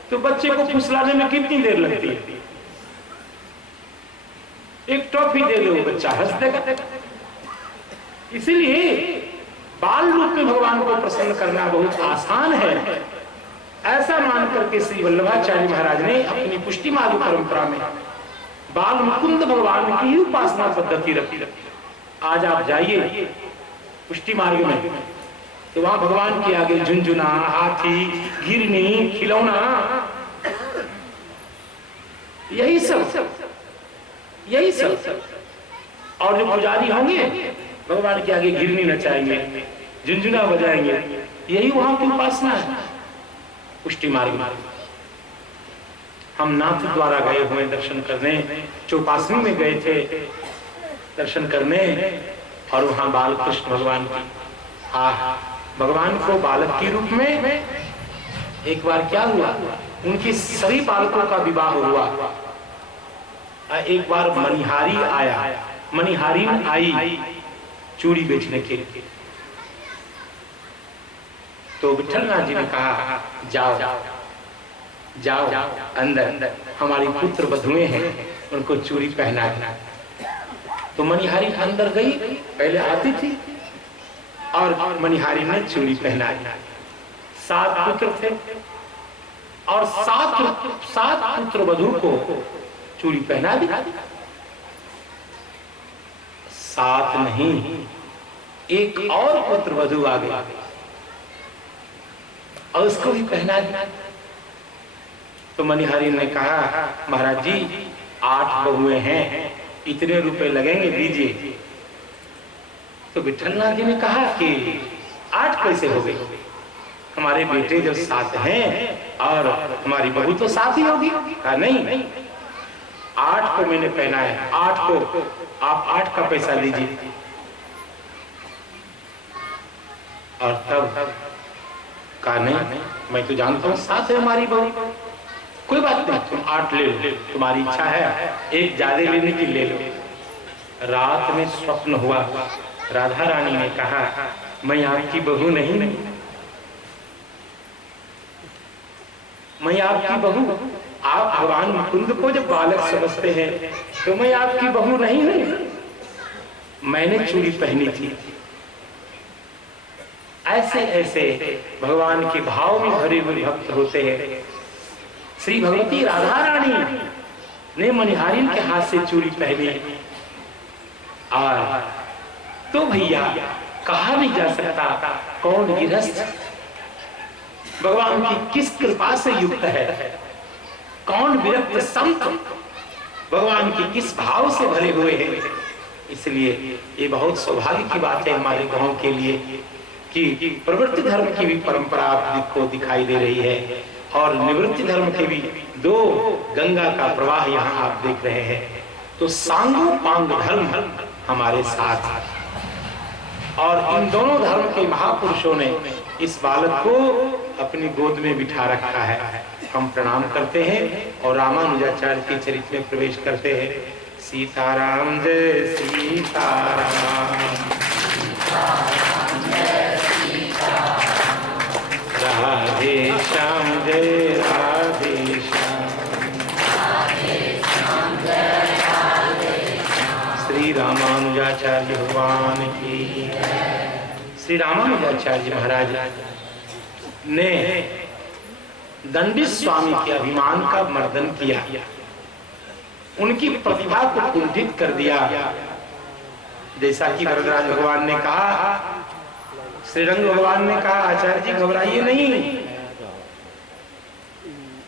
तो बच्चे को फुसलाने में कितनी देर लगती है। एक टॉफी दे दो बच्चा हंस देगा। इसीलिए बाल रूप में भगवान को प्रसन्न करना बहुत आसान है। ऐसा मानकर के श्री वल्लभाचार्य महाराज ने अपनी पुष्टि मार्ग परंपरा में बाल मुकुंद भगवान की ही उपासना पद्धति रखी। आज आप जाइए पुष्टि मार्ग में तो वहां भगवान के आगे झुनझुना, हाथी, घिरनी, खिलौना, यही सब। और जो पुजारी होंगे भगवान के आगे घिरनी नचाएंगे, झुनझुना बजाएंगे, यही वहां की उपासना है पुष्टि मार्ग। हम नाथ द्वारा गए हुए दर्शन करने, चौपासनी में गए थे दर्शन करने, और वहां बाल कृष्ण भगवान की भगवान को बालक के रूप में एक बार क्या हुआ, उनके सभी बालकों का विवाह हुआ। एक बार मणिहारी आया, मणिहारी आई चूड़ी बेचने के लिए। तो विठलनाथ जी ने कहा, जाओ जाओ अंदर, हमारी पुत्र वधुएं हैं, उनको चूड़ी पहना। तो मणिहारी अंदर गई, पहले आती थी, और मणिहारी ने चूड़ी पहनाई। 7 पुत्र थे, और 7 पुत्र वधु को चूड़ी पहना दी। 7 नहीं, एक और पुत्र वधु आ गया और उसको भी पहना दिया। तो मणिहारी ने कहा, महाराज जी 8 बहुएं हैं, इतने रुपए लगेंगे, दीजिए। तो विठलनाथ जी ने कहा कि 8 कैसे हो गए, हमारे बेटे जब 7 हैं और हमारी बहू तो 7 ही होगी। कहा नहीं, 8 को मैंने पहना है, 8 को आप 8 का पैसा लीजिए। और तब कहा नहीं, मैं तो जानता हूँ 7 है हमारी बहू, कोई बात नहीं, तुम 8 ले लो, तुम्हारी इच्छा है, एक ज्यादा लेने की ले लो। रात में स्वप्न हुआ, राधा रानी ने कहा, मैं आपकी बहू नहीं, मैं आपकी बहू, आप भगवान मुकुंद को जब बालक समझते हैं तो मैं आपकी बहू नहीं हूं, मैंने चूड़ी पहनी थी। ऐसे ऐसे भगवान के भाव में भरे हुए भक्त होते हैं। श्री भगवती राधा रानी ने मनिहारिन के हाथ से चूड़ी पहनी और तो भैया कहा नहीं जा सकता कौन गिरस्थ भगवान की किस कृपा से युक्त है, कौन विरक्त संत भगवान के किस भाव से भरे हुए हैं। इसलिए ये बहुत सौभाग्य की बात है हमारे गांव के लिए कि प्रवृत्ति धर्म की भी परंपरा आपको दिखाई दे रही है और निवृत्ति धर्म के भी दो गंगा का प्रवाह यहाँ आप देख रहे हैं। तो सांगो पांग धर्म हमारे साथ और इन दोनों धर्म के महापुरुषों ने इस बालक को अपनी गोद में बिठा रखा है। हम प्रणाम करते हैं और रामानुजाचार्य के चरित्र में प्रवेश करते हैं। सीताराम जय सीताराम, राधे श्याम जय राधे श्याम, श्री रामानुजाचार्य भगवान की। श्री रामानुजाचार्य महाराज ने दंडित स्वामी के अभिमान का मर्दन किया, उनकी प्रतिभा को कुंठित कर दिया। जैसा कि वरदराज भगवान ने कहा, श्रीरंग भगवान ने कहा आचार्य जी घबराइए नहीं,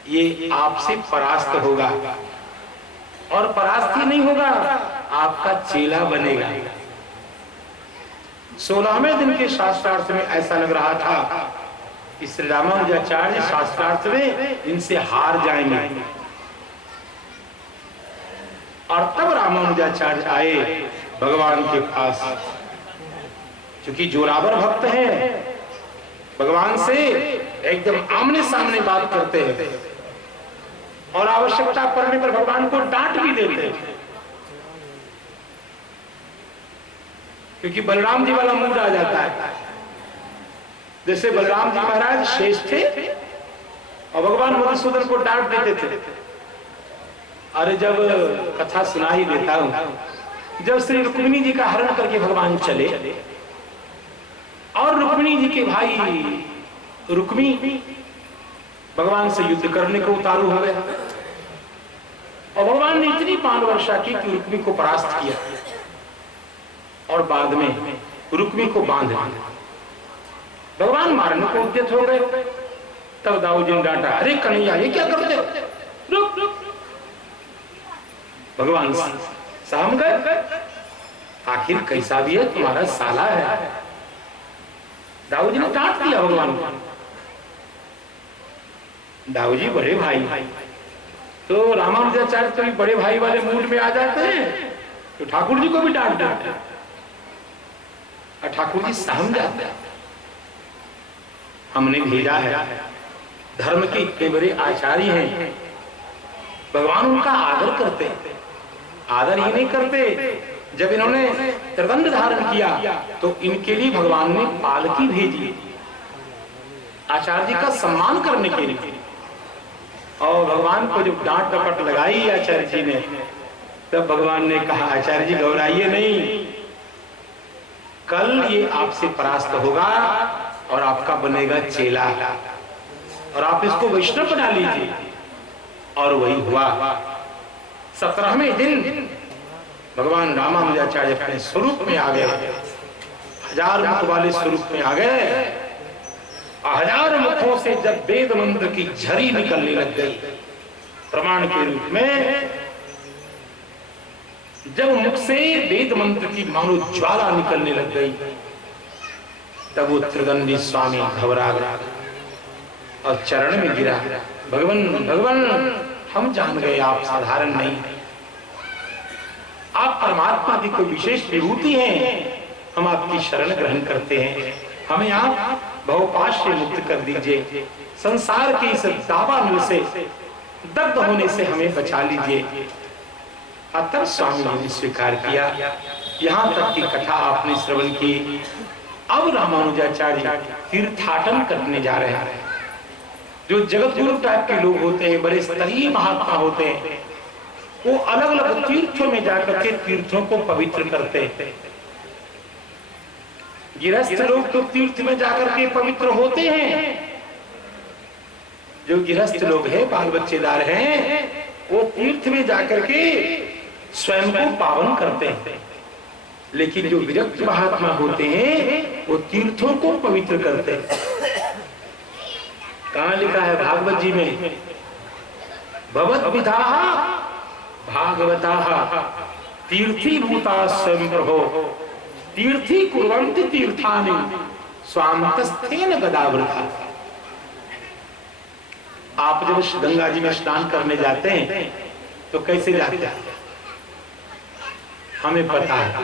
ये आपसे परास्त होगा और परास्त ही नहीं होगा, आपका चेला बनेगा। 16वें दिन के शास्त्रार्थ में ऐसा लग रहा था कि श्री रामानुजाचार्य शास्त्रार्थ में इनसे हार जाएंगे और तब रामानुजाचार्य आए भगवान के पास। क्योंकि जोरावर भक्त हैं, भगवान से एकदम आमने सामने बात करते हैं और आवश्यकता पड़ने पर भगवान को डांट भी देते हैं। क्योंकि बलराम जी वाला मूड आ जाता है। जैसे बलराम जी महाराज शेष थे और भगवान मधुसूदन को डांट देते थे। अरे जब कथा सुना ही देता हूं, जब श्री रुक्मिणी जी का हरण करके भगवान चले और रुक्मिणी जी के भाई रुक्मी भगवान से युद्ध करने को उतारू हो गए और भगवान ने इतनी बाण वर्षा की कि रुक्मी को परास्त किया और बाद में रुक्मी को बांध दिया। भगवान मारने को उद्यत हो गए। तब दाऊ जी ने डांटा, अरे कन्हैया ये क्या करते हो, रुक रुक। भगवान सहम गए, आखिर कैसा भी है तुम्हारा साला है। दाऊ जी ने डांट दिया भगवान को। दाऊ जी बड़े भाई, तो रामानुजाचार्य तो बड़े भाई वाले मूड में आ जाते हैं तो ठाकुर जी को भी डांट देते हैं और ठाकुर जी सहम जाते हैं। हमने भेजा है, धर्म के इतने बड़े आचार्य हैं, भगवान उनका आदर करते, आदर ही नहीं करते। जब इन्होंने त्रिदंड धारण किया तो इनके लिए भगवान ने पालकी भेजी आचार्य जी का सम्मान करने के लिए। और भगवान को जब डांट डपट लगाई आचार्य जी ने, तब भगवान ने कहा आचार्य जी घबराइए नहीं, कल ये आपसे परास्त होगा और आपका बनेगा चेला और आप इसको वैष्णव बना लीजिए। और वही हुआ। 17वें दिन भगवान रामानुजाचार्य अपने स्वरूप में आ गए, 1000 मुख वाले स्वरूप में आ गए। 1000 मुखों से जब वेद मंत्र की झरी निकलने लग गई प्रमाण के रूप में, जब मुख से वेद मंत्र की मानो ज्वाला निकलने लग गई, तब वो त्रिदंडी स्वामी घबरा गया और चरण में गिरा। भगवान भगवान हम जान गए आप साधारण नहीं, आप परमात्मा की कोई विशेष विभूति हैं, हम आपकी शरण ग्रहण करते हैं, हमें आप भवपाश से मुक्त कर दीजिए, संसार के इस दावानल से दग्ध होने से हमें बचा लीजिए। तब स्वामी जी ने स्वीकार किया। यहाँ तक की कथा आपने श्रवण की। अब रामानुजाचार्य तीर्थाटन करने जा रहे हैं जो जगत गुरु टाइप के लोग होते हैं, बड़े स्तरीय महात्मा होते हैं, वो अलग अलग तीर्थों में जाकर के तीर्थों को पवित्र करते हैं। गृहस्थ लोग तो तीर्थ में जाकर के पवित्र होते हैं। जो गृहस्थ लोग हैं, बाल बच्चेदार हैं, वो तीर्थ में जाकर के स्वयं को पावन करते हैं। लेकिन जो विरक्त महात्मा होते हैं, वो तीर्थों को पवित्र करते हैं। कहां लिखा है भागवत जी में, भवद विधाः भागवताः तीर्थी भूता स्वयं प्रभो तीर्थी कुर्वन्ति तीर्थानि स्वान्तस्थेन गदावृता। आप जब गंगा जी में स्नान करने जाते हैं तो कैसे जाते हैं? हमें पता है।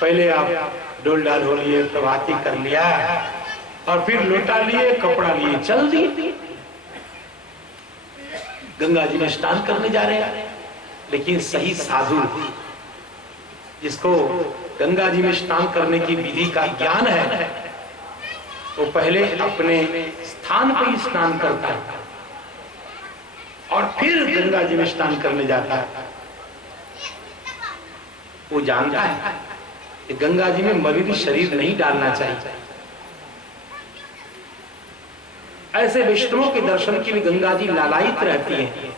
पहले आप डोल डाल हो लिए, प्रभाती कर लिया, और फिर लोटा लिए, कपड़ा लिए, चल दिए। गंगा जी में स्नान करने जा रहे हैं। लेकिन सही साधु, जिसको गंगा जी में स्नान करने की विधि का ज्ञान है, वो पहले अपने स्थान पर ही स्नान करता है और फिर गंगा जी में स्नान करने जाता है। वो जानता है कि गंगा जी में मलिन शरीर नहीं डालना चाहिए। ऐसे वैष्णवों के दर्शन के लिए गंगा जी लालायित रहती है।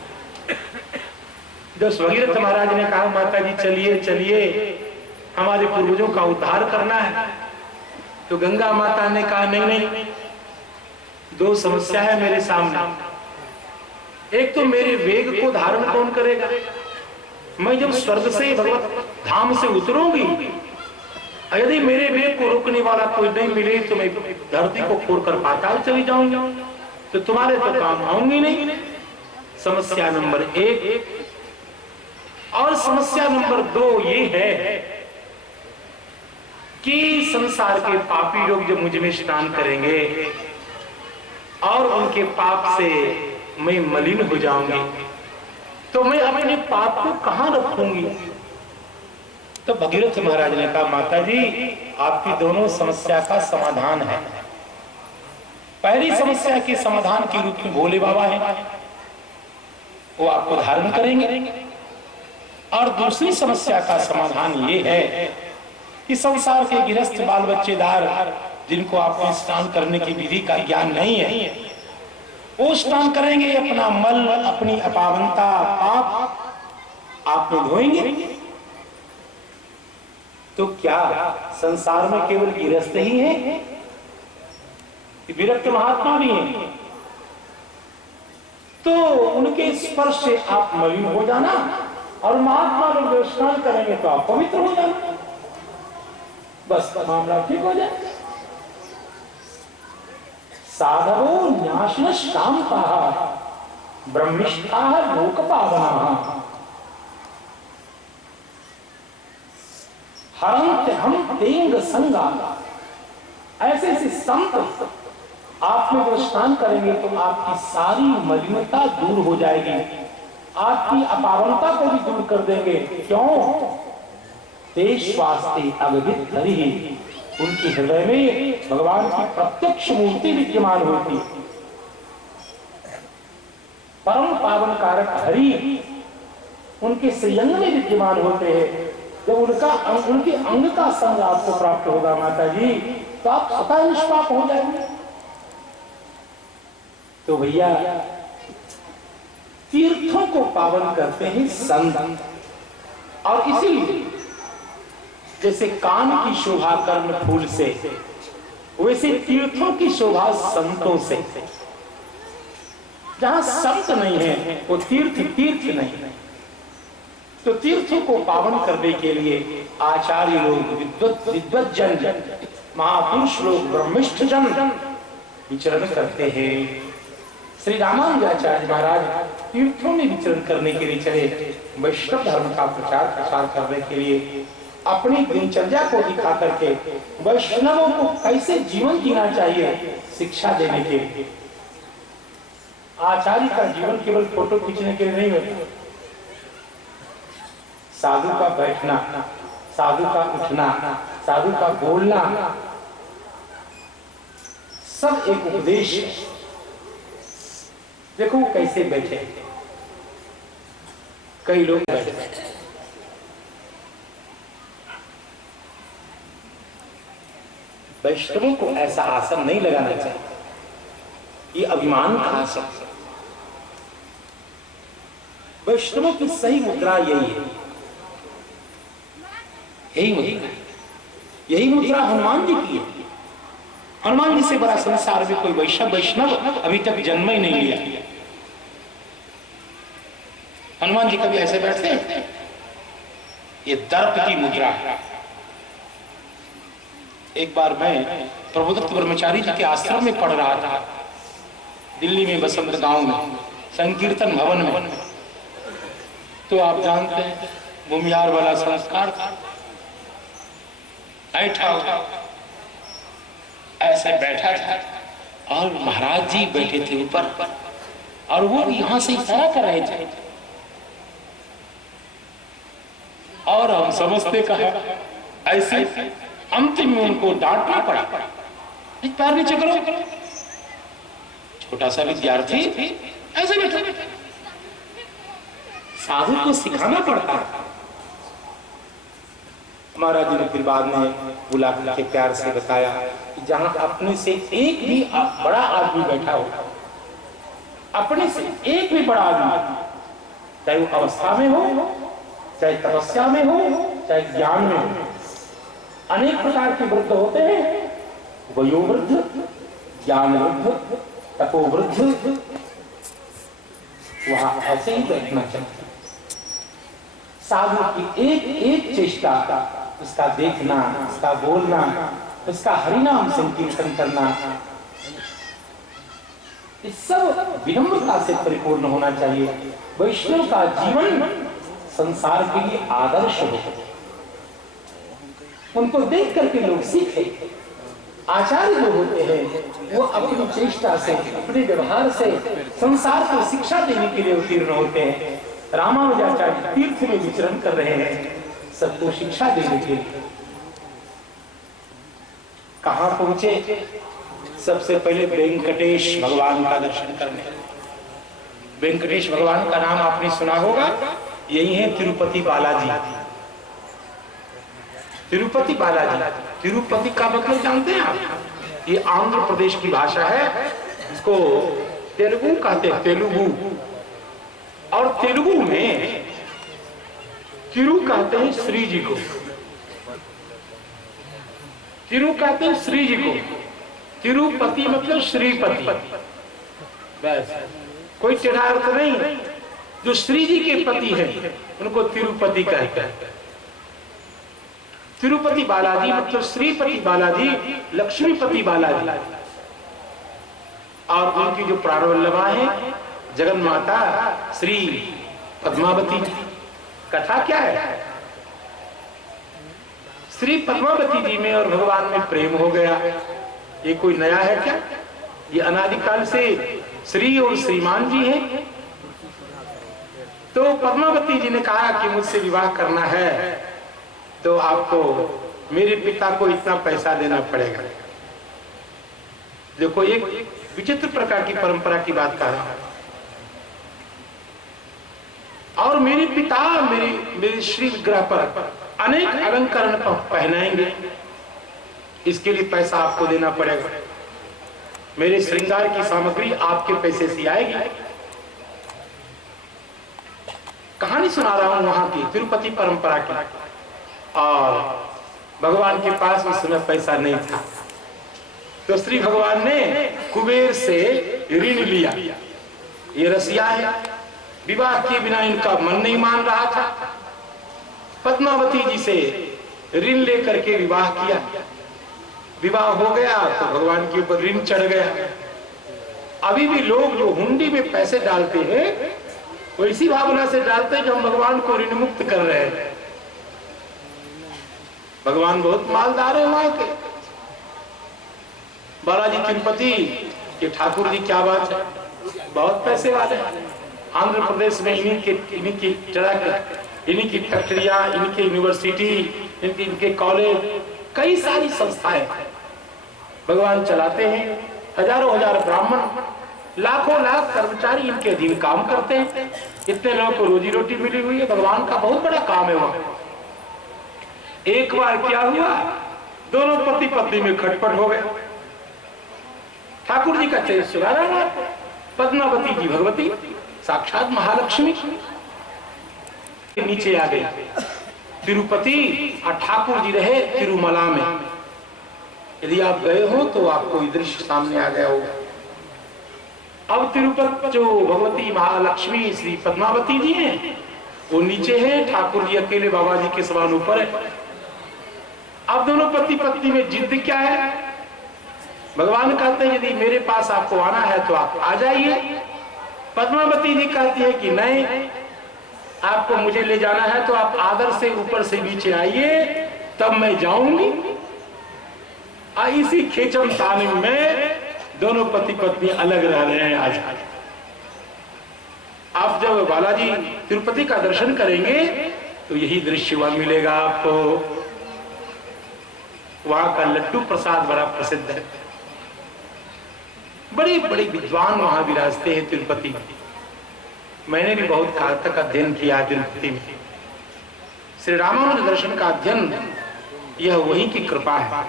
जब भगीरथ महाराज ने कहा, माता जी चलिए चलिए, हमारे पूर्वजों का उद्धार करना है, तो गंगा माता ने कहा, नहीं नहीं, दो समस्या है मेरे सामने। एक तो मेरे वेग को धारण कौन करेगा? मैं जब स्वर्ग से भगवत धाम से उतरूंगी, यदि मेरे वेग को रोकने वाला कोई नहीं मिले तो मैं धरती को खोदकर पाताल चली जाऊंगी, तो तुम्हारे तो काम आऊंगी नहीं। समस्या नंबर एक। और समस्या नंबर दो ये है कि संसार के पापी लोग जब मुझ में स्नान करेंगे और उनके पाप से मैं मलिन हो जाऊंगी, तो मैं अपने पाप को कहां रखूंगी? तो भगीरथ महाराज ने कहा, माता जी आपकी दोनों समस्या का समाधान है। पहली समस्या के समाधान के रूप में भोले बाबा है, वो आपको धारण करेंगे। और दूसरी समस्या का समाधान ये है कि संसार के गृहस्थ बाल बच्चेदार जिनको आपको स्नान करने की विधि का ज्ञान नहीं है, वो स्नान करेंगे, अपना मल, अपनी अपावनता, पाप आप में धोएंगे। तो क्या संसार में केवल गृहस्थ ही है? विरक्त महात्मा भी हैं। तो उनके स्पर्श से आप मलिन हो जाना, और महात्मा लोग जो स्नान करेंगे तो आप पवित्र हो जाना, बस मामला ठीक हो जाए। साधवो न्यासन शांता ब्रह्मिष्ठा लोक पावना हरंत हम तेंग संगा। ऐसे ऐसे संत आप में जो स्नान करेंगे तो आपकी सारी मलिनता दूर हो जाएगी, आपकी अपावनता को भी दूर कर देंगे। क्यों? देश वास्ते अगदित हरि, उनके हृदय में भगवान की प्रत्यक्ष मूर्ति विद्यमान होती। परम पावन कारक हरि उनके संयंग में विद्यमान होते हैं। जब उनके अंग का संग आपको प्राप्त होगा माता जी, तो आप स्वतः निष्पाप हो जाएंगे। तो भैया तीर्थों को पावन करते हैं संत, और इसीलिए जैसे कान की शोभा कर्ण फूल से, वैसे तीर्थों की शोभा संतों से। जहां संत नहीं है वो तीर्थ नहीं है। तो तीर्थों को पावन करने के लिए आचार्य लोग, विद्वत जन, महापुरुष लोग, ब्रह्मिष्ठ जन विचरण करते हैं। श्री रामानुजाचार्य महाराज तीर्थों में विचरण करने के लिए चले, वैष्णव धर्म का प्रचार करने के लिए, अपनी दिनचर्या को दिखा करके वैष्णवों को कैसे जीवन जीना चाहिए शिक्षा देने के लिए। आचार्य का जीवन केवल फोटो खींचने के लिए नहीं होता। साधु का बैठना, साधु का उठना, साधु का बोलना, सब एक उपदेश है। देखो वो कैसे बैठे, कई लोग बैठे। वैष्णवों को ऐसा आसन नहीं लगाना चाहिए, ये अभिमान का आसन। वैष्णवों की सही मुद्रा यही है, यही मुद्रा हनुमान जी की है। हनुमान जी से बड़ा संसार में कोई वैष्णव अभी तक जन्म ही नहीं लिया। हनुमान जी कभी ऐसे बैठते हैं, ये दर्प की मुद्रा है। एक बार मैं प्रबोधक ब्रह्मचारी जी के आश्रम में पढ़ रहा था, दिल्ली में बसंत गांव में संकीर्तन भवन में। तो आप जानते हैं भूमिहार वाला संस्कार था, ऐसे बैठा था और महाराज जी बैठे थे ऊपर और वो यहां से इशारा कर रहे थे और हम समझते कहा ऐसे अंतिम में उनको डांटना पड़ा, पैर नीचे करो। छोटा सा विद्यार्थी ऐसे बैठा, साधु को सिखाना पड़ता है। महाराज जी ने फिर बाद में बुला के प्यार से बताया कि जहां अपने से एक भी बड़ा आदमी बैठा हो, अपने से एक भी बड़ा आदमी, चाहे वो अवस्था में हो, चाहे तपस्या में हो, चाहे ज्ञान में हो, अनेक प्रकार के वृद्ध होते हैं, वयोवृद्ध, ज्ञान वृद्ध, तपोवृद्ध, वहां ऐसे ही बैठना चाहिए। साधु की एक एक चेष्टा, उसका देखना, उसका बोलना, उसका हरिनाम संकीर्तन करना, ये सब विनम्रता से परिपूर्ण होना चाहिए। वैष्णव का जीवन संसार के लिए आदर्श हो, उनको देख करके लोग सीखे। आचार्य जो होते हैं वो अपनी चेष्टा से, अपने व्यवहार से संसार को शिक्षा देने के लिए उत्तीर्ण होते हैं। रामानुजाचार्य तीर्थ में विचरण कर रहे हैं सबको शिक्षा देने के लिए। कहां पहुंचे? सबसे पहले वेंकटेश भगवान का दर्शन करने। वेंकटेश भगवान का नाम आपने सुना होगा, यही है तिरुपति बालाजी। तिरुपति बालाजी, तिरुपति का मतलब जानते हैं आप? ये आंध्र प्रदेश की भाषा है, इसको तेलुगु कहते हैं, तेलुगु। और तेलुगु में तिरु कहते हैं श्री जी को, तिरु कहते हैं श्री जी को। तिरुपति मतलब श्रीपति, बस, कोई टेढ़ा अर्थ नहीं। जो श्री जी के पति हैं उनको तिरुपति कहते हैं। तिरुपति बालाजी मतलब श्रीपति बालाजी, लक्ष्मीपति बालाजी। और उनकी जो प्राणवल्लभा है जगन माता श्री पद्मावती। कथा क्या है? श्री पद्मावती जी में और भगवान में प्रेम हो गया। ये कोई नया है क्या? ये अनादिकाल से श्री और श्रीमान जी हैं। तो पद्मावती जी ने कहा कि मुझसे विवाह करना है तो आपको मेरे पिता को इतना पैसा देना पड़ेगा। देखो एक विचित्र प्रकार की परंपरा की बात कर रहा हूं। और मेरे पिता मेरे श्री विग्रह पर अनेक अलंकरण पहनाएंगे, इसके लिए पैसा आपको देना पड़ेगा। मेरे श्रृंगार की सामग्री आपके पैसे से आएगी। कहानी सुना रहा हूं वहां की तिरुपति परंपरा की। और भगवान के पास उस समय पैसा नहीं था, तो श्री भगवान ने कुबेर से ऋण लिया। ये रसिया है, विवाह के बिना इनका मन नहीं मान रहा था। पद्मावती जी से ऋण लेकर के विवाह किया। विवाह हो गया तो भगवान के ऊपर ऋण चढ़ गया। अभी भी लोग जो हुंडी में पैसे डालते हैं वो इसी भावना से डालते हैं कि हम भगवान को ऋण मुक्त कर रहे हैं। भगवान बहुत मालदार है वहां के। बालाजी तिरुपति के ठाकुर जी क्या बात है, बहुत पैसे वाले। आंध्र प्रदेश में इन्हीं की ट्रक, इन्हीं की फैक्ट्रियां, इनकी यूनिवर्सिटी, इनके कॉलेज, कई सारी संस्थाएं भगवान चलाते हैं। हजारों हजार ब्राह्मण लाखों लाख कर्मचारी इनके अधीन काम करते हैं, इतने लोगों को रोजी रोटी मिली हुई है, भगवान का बहुत बड़ा काम है वहां। एक बार क्या हुआ, दोनों पति पत्नी में खटपट हो गए। ठाकुर जी का चरित्र सुना रहा, पद्मावती जी भगवती साक्षात महालक्ष्मी नीचे आ गई। तिरुपति और ठाकुर जी रहे तिरुमला में। यदि आप गए हो तो आपको दृश्य सामने आ गया होगा। अब तिरुपति जो भगवती महालक्ष्मी श्री पद्मावती जी हैं वो नीचे है, ठाकुर जी अकेले बाबा जी के समान ऊपर है। अब दोनों पति पत्नी में जिद क्या है, भगवान कहते हैं यदि मेरे पास आपको आना है तो आप आ जाइए। पद्मावती जी कहती है कि नहीं, आपको मुझे ले जाना है तो आप आदर से ऊपर से नीचे आइए तब मैं जाऊंगी। इसी खेचम तालीम में दोनों पति पत्नी अलग रह रहे हैं। आज आप जब बालाजी तिरुपति का दर्शन करेंगे तो यही दृश्य वहां मिलेगा आपको। वहां का लड्डू प्रसाद बड़ा प्रसिद्ध है, बड़े बड़े विद्वान वहां विराजते हैं तिरुपति में। मैंने भी बहुत काल तक अध्ययन किया तिरुपति में। श्री रामानुज दर्शन का अध्ययन यह वही की कृपा है।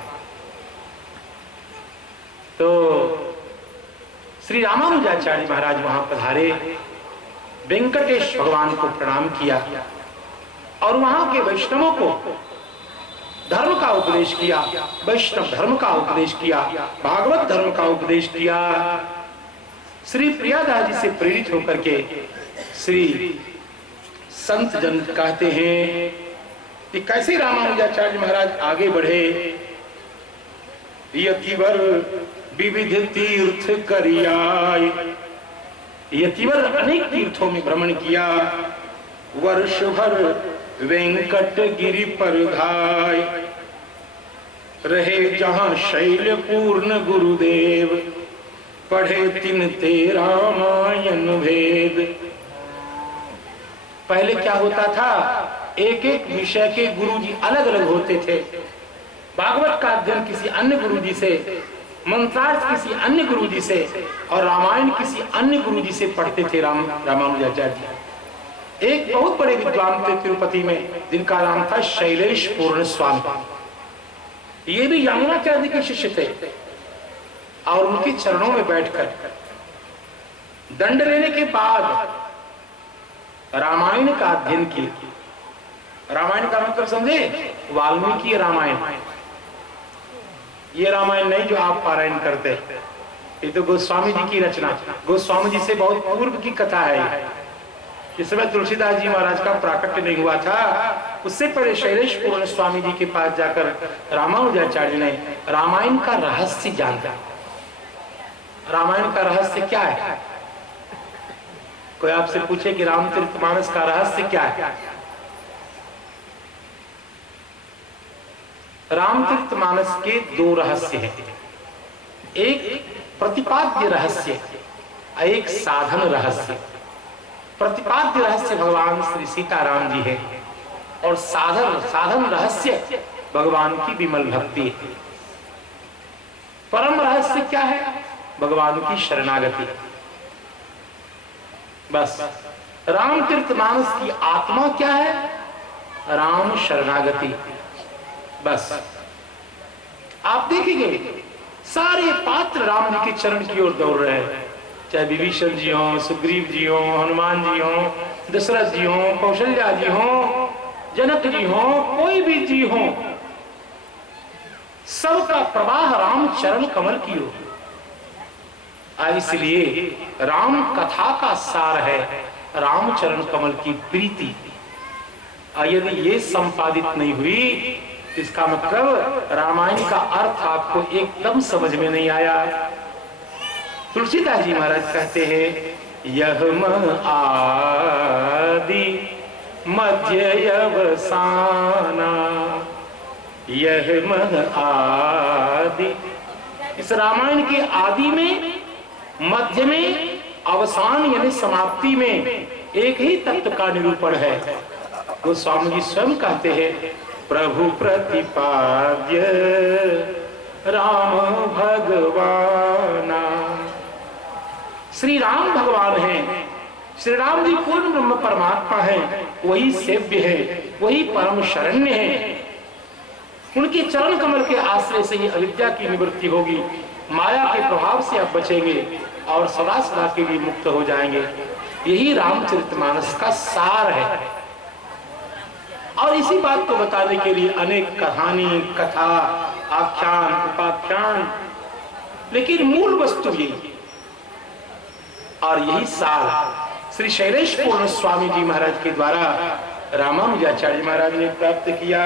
तो श्री रामानुजाचार्य महाराज वहां पधारे, वेंकटेश भगवान को प्रणाम किया और वहां के वैष्णवों को धर्म का उपदेश किया, वैष्णव धर्म का उपदेश किया, भागवत धर्म का उपदेश किया। श्री प्रियादास जी से प्रेरित होकर के श्री संत जन कहते हैं कि कैसे रामानुजाचार्य महाराज आगे बढ़े। यतिवर विविध तीर्थ करियाय, यतिवर अनेक तीर्थों में भ्रमण किया। वर्ष भर वेंकट गिरि पर धाय, रहे जहां शैल पूर्ण गुरुदेव, पढ़े तिन ते रामायण वेद। पहले क्या होता था, एक एक विषय के गुरुजी अलग अलग होते थे। भागवत का अध्ययन किसी अन्य गुरुजी से, मंत्रार्थ किसी अन्य गुरुजी से और रामायण किसी अन्य गुरुजी से पढ़ते थे रामानुजाचार्य जी। एक बहुत बड़े विद्वान थे तिरुपति में जिनका नाम था शैलेश पूर्ण स्वामी। ये भी यमुनाचार्य के शिष्य थे और उनके चरणों में बैठकर दंड लेने के बाद रामायण का अध्ययन किया। रामायण का मतलब समझे, वाल्मीकि रामायण। ये रामायण नहीं जो आप पारायण करते, ये तो गोस्वामी जी की रचना, गोस्वामी जी से बहुत पूर्व की कथा है। इस समय तुलसीदास जी महाराज का प्राकट्य नहीं हुआ था, उससे पहले शैलेश पूर्ण स्वामी जी के पास जाकर रामानुजाचार्य ने रामायण का रहस्य जानता। रामायण का रहस्य क्या है? कोई आपसे पूछे कि रामचरितमानस का रहस्य क्या है? रामचरितमानस के दो रहस्य हैं, एक प्रतिपाद्य रहस्य, एक साधन रहस्य। प्रतिपाद्य रहस्य भगवान श्री सीताराम जी है और साधन रहस्य भगवान की विमल भक्ति है। परम रहस्य क्या है? भगवान की शरणागति। बस रामचरितमानस की आत्मा क्या है? राम शरणागति। बस आप देखेंगे सारे पात्र राम जी के चरण की ओर दौड़ रहे हैं, चाहे विभीषण जी हो, सुग्रीव जी हो, हनुमान जी हो, दशरथ जी हो, कौशल्या जी हो, जनक जी हो, कोई भी जी हो, सबका प्रवाह राम चरण कमल की ओर। इसलिए राम कथा का सार है राम चरण कमल की प्रीति। यदि ये संपादित नहीं हुई, इसका मतलब रामायण का अर्थ आपको एकदम समझ में नहीं आया। तुलसीदास जी महाराज कहते हैं, यह मह आदि मध्य अवसाना, यह मह आदि। इस रामायण के आदि में, मध्य में, अवसान यानी समाप्ति में एक ही तत्व का निरूपण है। गोस्वामी जी स्वयं कहते हैं, प्रभु प्रतिपाद्य राम भगवाना, श्री राम भगवान हैं, श्री राम जी पूर्ण ब्रह्म परमात्मा हैं, वही सेव्य है, वही परम शरण्य है। उनके चरण कमल के आश्रय से ही अविद्या की निवृत्ति होगी, माया के प्रभाव से आप बचेंगे और सदा सदा के लिए मुक्त हो जाएंगे। यही रामचरितमानस का सार है। और इसी बात को बताने के लिए अनेक कहानी, कथा, आख्यान, उपाख्यान, लेकिन मूल वस्तु यही और यही सार श्री शैलेश पूर्ण स्वामी जी महाराज के द्वारा रामानुजाचार्य महाराज ने प्राप्त किया।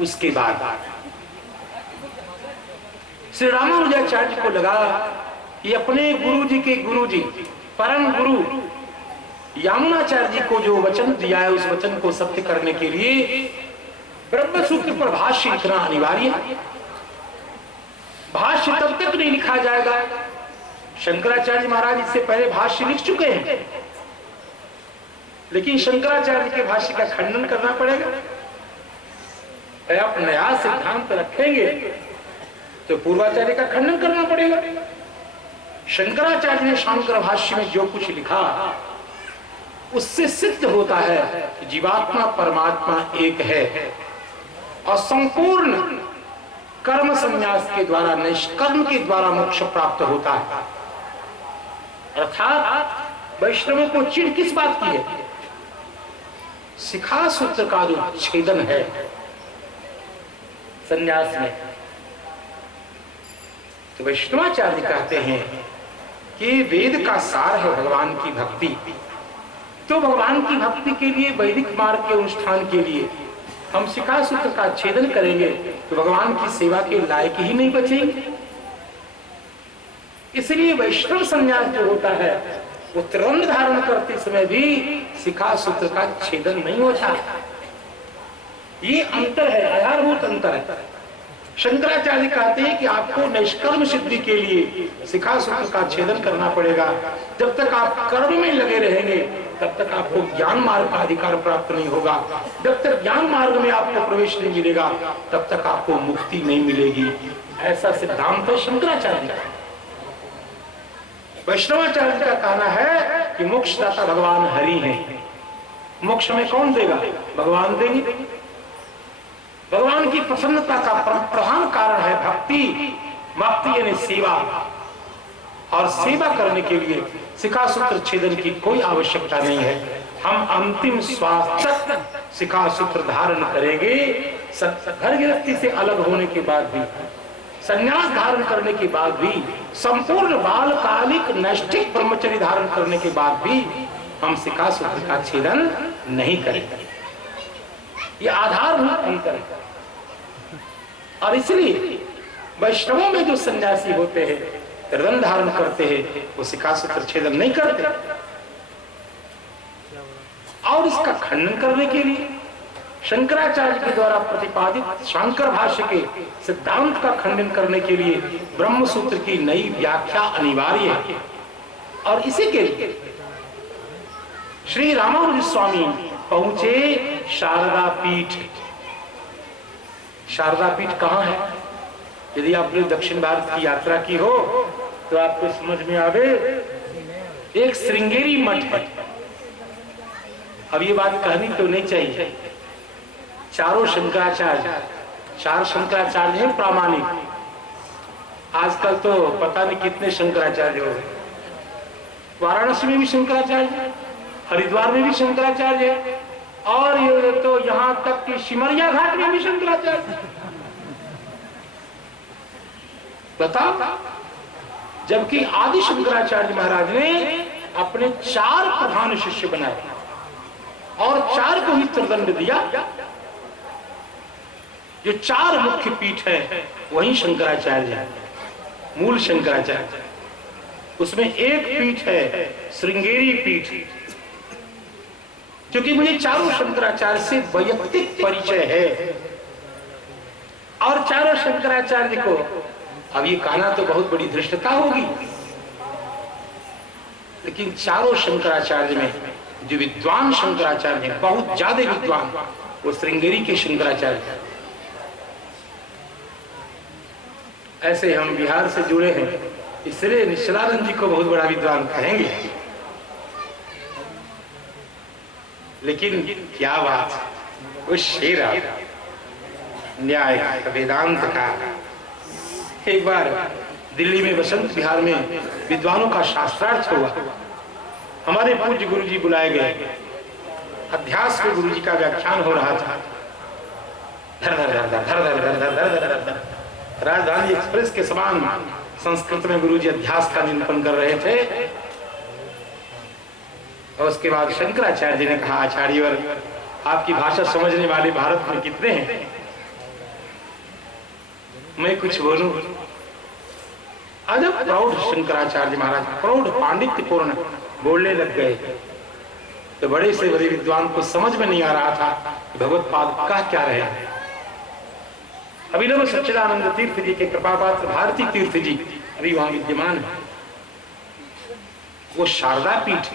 उसके बाद श्री रामानुजाचार्य को लगा कि अपने गुरु जी के गुरु जी परम गुरु यामुनाचार्य जी को जो वचन दिया है, उस वचन को सत्य करने के लिए ब्रह्म सूत्र पर भाष्य लिखना अनिवार्य है। भाष्य तब तक नहीं लिखा जाएगा, शंकराचार्य महाराज इससे पहले भाष्य लिख चुके हैं, लेकिन शंकराचार्य के भाष्य का खंडन करना पड़ेगा। आप नया सिद्धांत रखेंगे तो पूर्वाचार्य का खंडन करना पड़ेगा। शंकराचार्य ने शांकर भाष्य में जो कुछ लिखा उससे सिद्ध होता है कि जीवात्मा परमात्मा एक है और संपूर्ण कर्म संन्यास के द्वारा, निष्कर्म के द्वारा मोक्ष प्राप्त होता है। अर्थात वैष्णवों को चिढ़ किस बात की है? शिखा सूत्र का जो छेदन है संन्यास में, तो वैष्णवाचार्य कहते हैं कि वेद का सार है भगवान की भक्ति। तो भगवान की भक्ति के लिए, वैदिक मार्ग के अनुष्ठान के लिए हम शिखा सूत्र का छेदन करेंगे तो भगवान की सेवा के लायक ही नहीं बचेंगे। इसलिए वैष्णव संन्यास जो होता है वो त्रिदंड धारण करते समय भी शिखा सूत्र का छेदन नहीं होता। ये अंतर है, आधारभूत अंतर है। शंकराचार्य कहते हैं कि आपको निष्कर्म सिद्धि के लिए शिखा सूत्र का छेदन करना पड़ेगा। जब तक आप कर्म में लगे रहेंगे तब तक आपको ज्ञान मार्ग का अधिकार प्राप्त नहीं होगा। जब तक ज्ञान मार्ग में आपको प्रवेश नहीं मिलेगा तब तक आपको मुक्ति नहीं मिलेगी। ऐसा सिद्धांत है शंकराचार्य का। वैष्णवाचार्य का कहना है कि मोक्षदाता भगवान हरि हैं। मोक्ष में कौन देगा? भगवान देंगे। भगवान की प्रसन्नता का प्रधान कारण है भक्ति। भक्ति यानी सेवा, और सेवा करने के लिए शिखा सूत्र छेदन की कोई आवश्यकता नहीं है। हम अंतिम श्वास तक शिखा सूत्र धारण करेंगे। घर गृहस्थी से अलग होने के बाद भी, संन्यास धारण करने के बाद भी, संपूर्ण बालकालिक नैष्ठिक ब्रह्मचर्य धारण करने के बाद भी हम शिखा सूत्र का छेदन नहीं करेंगे। ये आधारभूत अंतर है। और इसलिए वैष्णवों में जो सन्यासी होते हैं, त्रिदंड धारण करते हैं, वो शिखा सूत्र छेदन नहीं करते। और इसका खंडन करने के लिए शंकराचार्य के द्वारा प्रतिपादित शांकर भाष्य के सिद्धांत का खंडन करने के लिए ब्रह्म सूत्र की नई व्याख्या अनिवार्य है। और इसी के लिए श्री रामानुज स्वामी पहुंचे शारदा पीठ। शारदा पीठ कहाँ है? यदि आपने दक्षिण भारत की यात्रा की हो तो आपको समझ में आवे, एक श्रृंगेरी मठ है। अब ये बात कहनी तो नहीं चाहिए, चारों शंकराचार्य, चार शंकराचार्य हैं प्रामाणिक। आजकल तो पता नहीं कितने शंकराचार्य हो गए। वाराणसी में भी शंकराचार्य, हरिद्वार में भी शंकराचार्य, और ये तो यहां तक कि सिमरिया घाट में भी शंकराचार्य। बताओ, जबकि आदि शंकराचार्य महाराज ने अपने 4 प्रधान शिष्य बनाए और 4 को ही त्रिदंड दिया। जो 4 मुख्य पीठ है वही शंकराचार्य है, मूल शंकराचार्य। उसमें एक पीठ है श्रृंगेरी पीठ, क्योंकि मुझे चारों शंकराचार्य से वैयक्तिक परिचय है। और चारों शंकराचार्य को अब ये कहना तो बहुत बड़ी धृष्टता होगी, लेकिन चारों शंकराचार्य में जो विद्वान शंकराचार्य हैं, बहुत ज्यादा विद्वान, वो श्रृंगेरी के शंकराचार्य। ऐसे हम बिहार से जुड़े हैं इसलिए निश्चलानंद जी को बहुत बड़ा विद्वान कहेंगे। लेकिन क्या बात, वो शेर न्याय वेदांत का। एक बार दिल्ली में बसंत विहार में विद्वानों का शास्त्रार्थ हुआ। हमारे पूज्य गुरु जी बुलाए गए। अध्यास में गुरु जी का व्याख्यान हो रहा था। धर धर धर धर धर धर धर धर धर धर धर। राजधानी एक्सप्रेस के समान संस्कृत में गुरु जी अध्यास का निरूपण कर रहे थे। और उसके बाद शंकराचार्य जी ने कहा, आचार्यवर, आपकी भाषा समझने वाले भारत में कितने हैं, मैं कुछ बोलूं। अजब प्रौढ़ शंकराचार्य महाराज प्रौढ़ पांडित्यपूर्ण बोलने लग गए। तो बड़े से बड़े विद्वान को समझ में नहीं आ रहा था भगवत्पाद कह क्या रहे हैं। अभिनव सच्चिदानंद तीर्थ जी के कृपापात्र भारती तीर्थ जी अभी वहां विद्यमान है। वो शारदा पीठ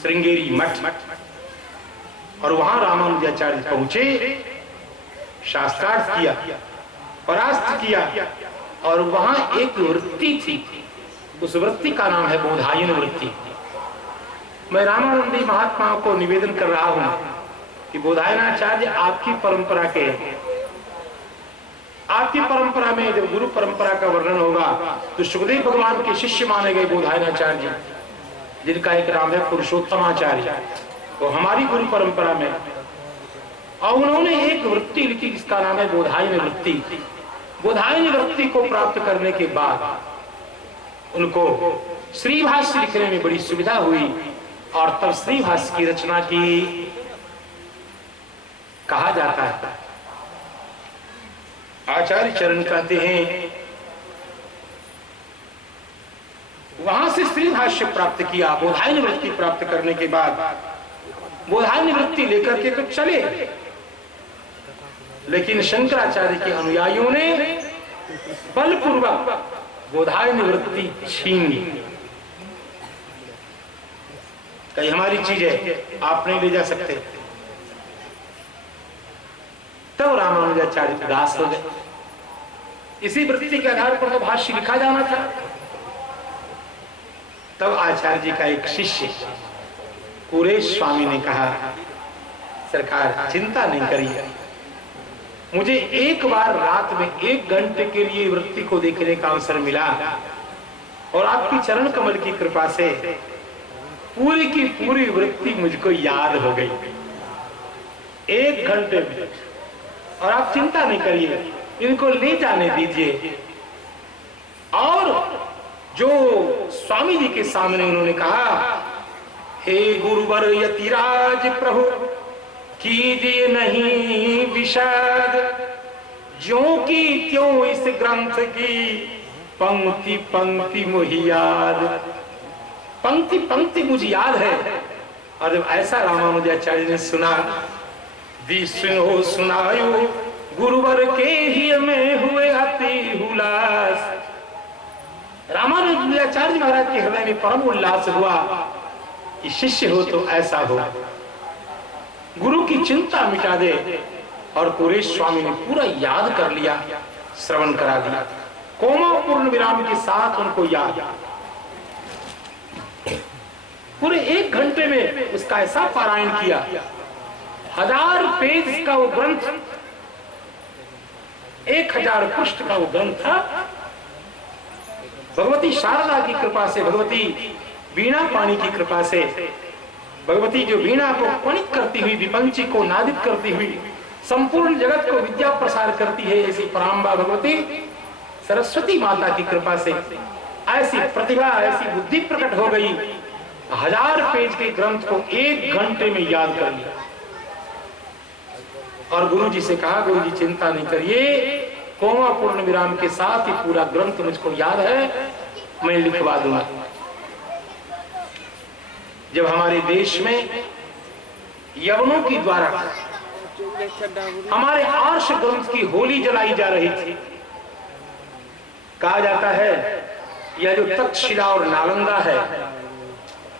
श्रृंगेरी मठ, और वहां रामानुजाचार्य पहुंचे, शास्त्रार्थ किया, परास्त किया। और वहां एक वृत्ति थी, उस वृत्ति का नाम है बोधायन वृत्ति। मैं रामानंदी महात्माओं को निवेदन कर रहा हूं कि बोधायनाचार्य आपकी परंपरा के, आपकी परंपरा में जब गुरु परंपरा का वर्णन होगा तो सुखदेव भगवान के शिष्य माने गए बोधायनाचार्य, जिनका एक नाम है पुरुषोत्तमाचार्य, वो हमारी गुरु परंपरा में। और उन्होंने एक वृत्ति लिखी जिसका नाम है बोधायन वृत्ति। बोधायन वृत्ति को प्राप्त करने के बाद उनको श्रीभाष्य लिखने में बड़ी सुविधा हुई, और तब श्रीभाष्य की रचना की। कहा जाता है, आचार्य चरण कहते हैं, वहां से श्रीभाष्य प्राप्त किया। बोधायन वृत्ति प्राप्त करने के बाद बोधायन वृत्ति लेकर के तो चले, लेकिन शंकराचार्य के अनुयायियों ने बलपूर्वक बोधायन वृत्ति छीन ली। कई हमारी चीज है, आप नहीं ले जा सकते। तब रामानुजाचार्य उदास हो गए। इसी वृत्ति के आधार पर तो भाष्य लिखा जाना था। तब आचार्य जी का एक शिष्य कुरेश स्वामी ने कहा, सरकार चिंता नहीं करिए, मुझे एक बार रात में 1 घंटे के लिए वृत्ति को देखने का अवसर मिला, और आपकी चरण कमल की कृपा से पूरी की पूरी वृत्ति मुझको याद हो गई 1 घंटे में। और आप चिंता नहीं करिए, इनको ले जाने दीजिए। और जो स्वामी जी के सामने उन्होंने कहा, हे गुरुवर यतिराज प्रभु कीजिए नहीं विषाद, ज्यों की त्यों इस ग्रंथ की पंक्ति पंक्ति मुझे याद। पंक्ति पंक्ति मुझे याद है। और जब ऐसा रामानुजाचार्य ने सुना, विष्णु सुनायु गुरुवर के ही में हुए अति हुलास। रामानुजाचार्य महाराज के हृदय में परम उल्लास हुआ कि शिष्य हो तो ऐसा हो, गुरु की चिंता मिटा दे। और कुरेश स्वामी ने पूरा याद कर लिया, श्रवण करा दिया, कोमा पूर्ण विराम के साथ उनको याद। पूरे 1 घंटे में उसका ऐसा पारायण किया, 1000 पेज का वो ग्रंथ, 1000 पृष्ठ का वो ग्रंथ था। भगवती शारदा की कृपा से, भगवती वीणा पाणी की कृपा से, भगवती जो वीणा को पणित करती हुई, विपंची को नादित करती हुई संपूर्ण जगत को विद्या प्रसार करती है, ऐसी पराम्बा भगवती सरस्वती माता की कृपा से ऐसी प्रतिभा, ऐसी बुद्धि प्रकट हो गई। 1000 पेज के ग्रंथ को 1 घंटे में याद कर लिया। और गुरु जी से कहा, गुरु जी चिंता नहीं करिए, कोमा पूर्ण विराम के साथ ही पूरा ग्रंथ मुझको याद है, मैं लिखवा दूंगा। जब हमारे देश में यवनों की द्वारा हमारे आर्ष ग्रंथ की होली जलाई जा रही थी, कहा जाता है यह जो तक्षशिला और नालंदा है,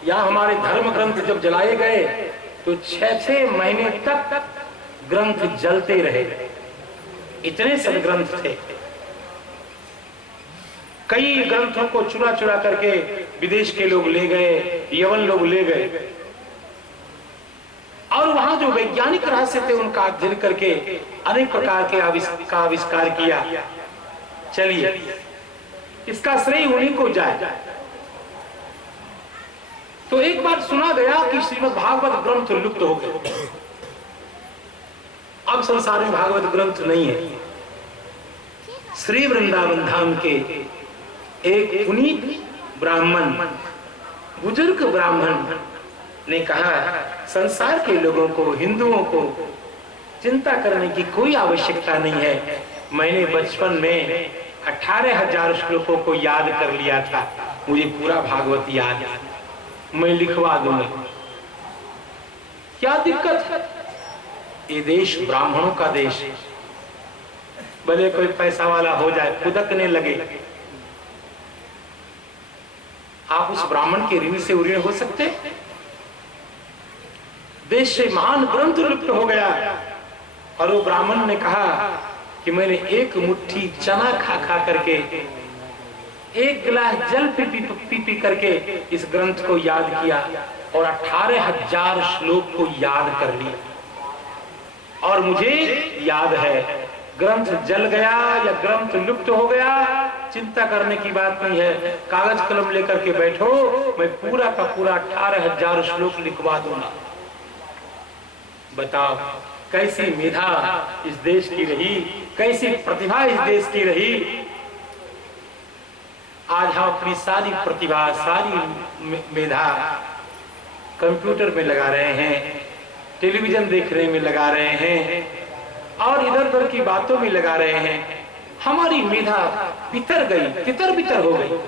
यहाँ हमारे धर्म ग्रंथ जब जलाए गए तो 6-6 महीने तक ग्रंथ जलते रहे, इतने सब ग्रंथ थे। कई ग्रंथों को चुरा चुरा करके विदेश के लोग ले गए, यवन लोग ले गए, और वहां जो वैज्ञानिक रहस्य थे उनका अध्ययन करके अनेक प्रकार के आविष्कार किया। चलिए, इसका श्रेय उन्हीं को जाए। तो एक बार सुना गया कि श्रीमद् भागवत ग्रंथ लुप्त हो गए, अब संसार में भागवत ग्रंथ नहीं है। श्री वृंदावन धाम के एक पुनीत ब्राह्मण, बुजुर्ग ब्राह्मण ने कहा, संसार के लोगों को, हिंदुओं को चिंता करने की कोई आवश्यकता नहीं है। मैंने बचपन में 18,000 श्लोकों को याद कर लिया था, मुझे पूरा भागवत याद है, मैं लिखवा दूंगा। क्या दिक्कत है? ये देश ब्राह्मणों का देश है, भले कोई पैसा वाला हो जाए, खुदकने लगे, आप उस ब्राह्मण के ऋण से ऋण हो सकते? देश से महान ग्रंथ लुप्त हो गया, और वो ब्राह्मण ने कहा कि मैंने एक मुट्ठी चना खा खा करके, एक गिलास जल पी पी करके इस ग्रंथ को याद किया, और 18,000 श्लोक को याद कर लिया। और मुझे याद है, ग्रंथ जल गया या ग्रंथ लुप्त हो गया, चिंता करने की बात नहीं है। कागज कलम लेकर के बैठो, मैं पूरा का पूरा 18,000 श्लोक लिखवा दूंगा। बताओ कैसी मेधा इस देश की रही, कैसी प्रतिभा इस देश की रही। आज हम अपनी सारी प्रतिभा, सारी मेधा कंप्यूटर में लगा रहे हैं, टेलीविजन देखने में लगा रहे हैं, और इधर उधर की बातों में लगा रहे हैं। हमारी मेधा बितर गई, तितर बितर हो गई।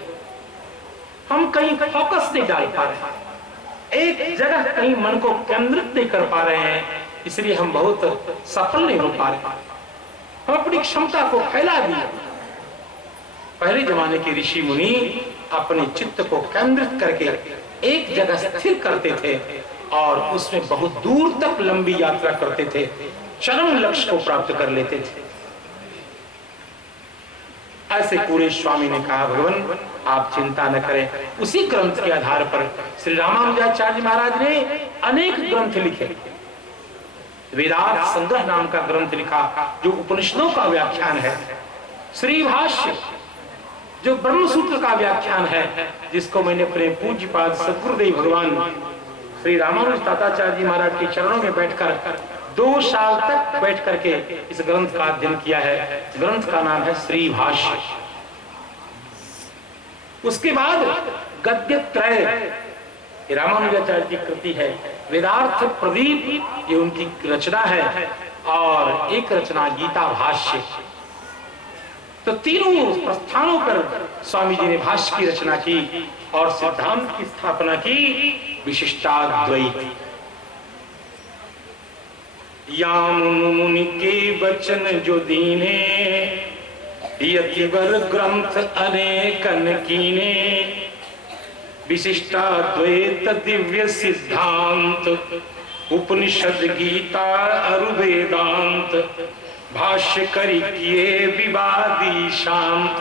हम कहीं फोकस नहीं डाल पा रहे, एक जगह कहीं मन को केंद्रित नहीं कर पा रहे हैं, इसलिए हम बहुत सफल नहीं हो पा रहे। हम अपनी क्षमता को फैला दिए। पहले जमाने के ऋषि मुनि अपने चित्त को केंद्रित करके एक जगह स्थिर करते थे, और उसमें बहुत दूर तक लंबी यात्रा करते थे, चरम लक्ष्य को प्राप्त कर लेते थे। ऐसे पूरे स्वामी ने कहा, भगवान आप चिंता न करें। उसी ग्रंथ के आधार पर श्री रामानुजाचार्य महाराज ने अनेक ग्रंथ लिखे। वेदार्थ संग्रह नाम का ग्रंथ लिखा, जो उपनिषदों का व्याख्यान है। श्री भाष्य, जो ब्रह्म सूत्र का व्याख्यान है, जिसको मैंने अपने पूज्यपाद सद्गुरुदेव भगवान श्री रामानुज ताताचार्य जी महाराज के चरणों में बैठकर 2 साल तक बैठ करके इस ग्रंथ का अध्ययन किया है। ग्रंथ का नाम है श्री भाष्य। उसके बाद गद्य त्रय रामानुजाचार्य की कृति है, वेदार्थ प्रदीप, ये उनकी रचना है, और एक रचना गीता भाष्य। तो तीनों प्रस्थानों पर स्वामी जी ने भाष्य की रचना की और सिद्धांत की स्थापना की, विशिष्टाद्वैत। याम मुनि के वचन जो दीने, यतिवर ग्रंथ अनेकन कीने, विशिष्टाद्वैत दिव्य सिद्धांत, उपनिषद गीता अरु वेदांत, भाष्य करी किए विवादी शांत।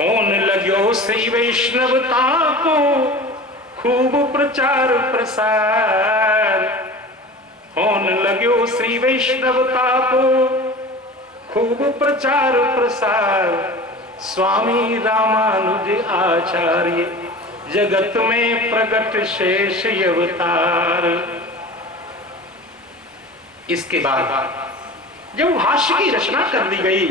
होने लग्यो श्री वैष्णवता को खूब प्रचार प्रसार, होने लग्यो श्री वैष्णवता को खूब प्रचार प्रसार। स्वामी रामानुज आचार्य जगत में प्रगट शेष अवतार। इसके बाद जब भाष्य की रचना कर दी गई,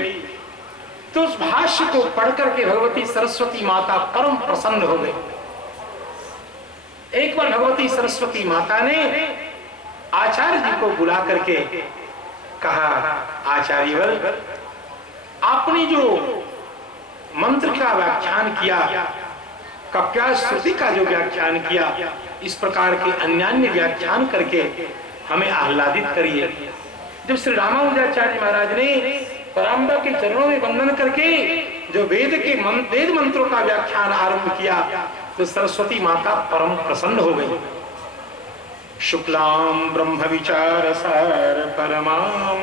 तो उस भाष्य को पढ़कर के भगवती सरस्वती माता परम प्रसन्न हो गई। एक बार भगवती सरस्वती माता ने आचार्य जी को बुला करके कहा, आचार्यवर, आपने जो मंत्र का व्याख्यान किया, कप्या श्रुति का जो व्याख्यान किया, इस प्रकार के अन्यान्य व्याख्यान करके हमें आह्लादित करिए। जब श्री रामानुजाचार्य महाराज ने पराम्बा के चरणों में वंदन करके जो वेद मंत्रों का व्याख्यान आरंभ किया, तो सरस्वती माता परम प्रसन्न हो गई। शुक्लाम ब्रह्म विचार सार परमाम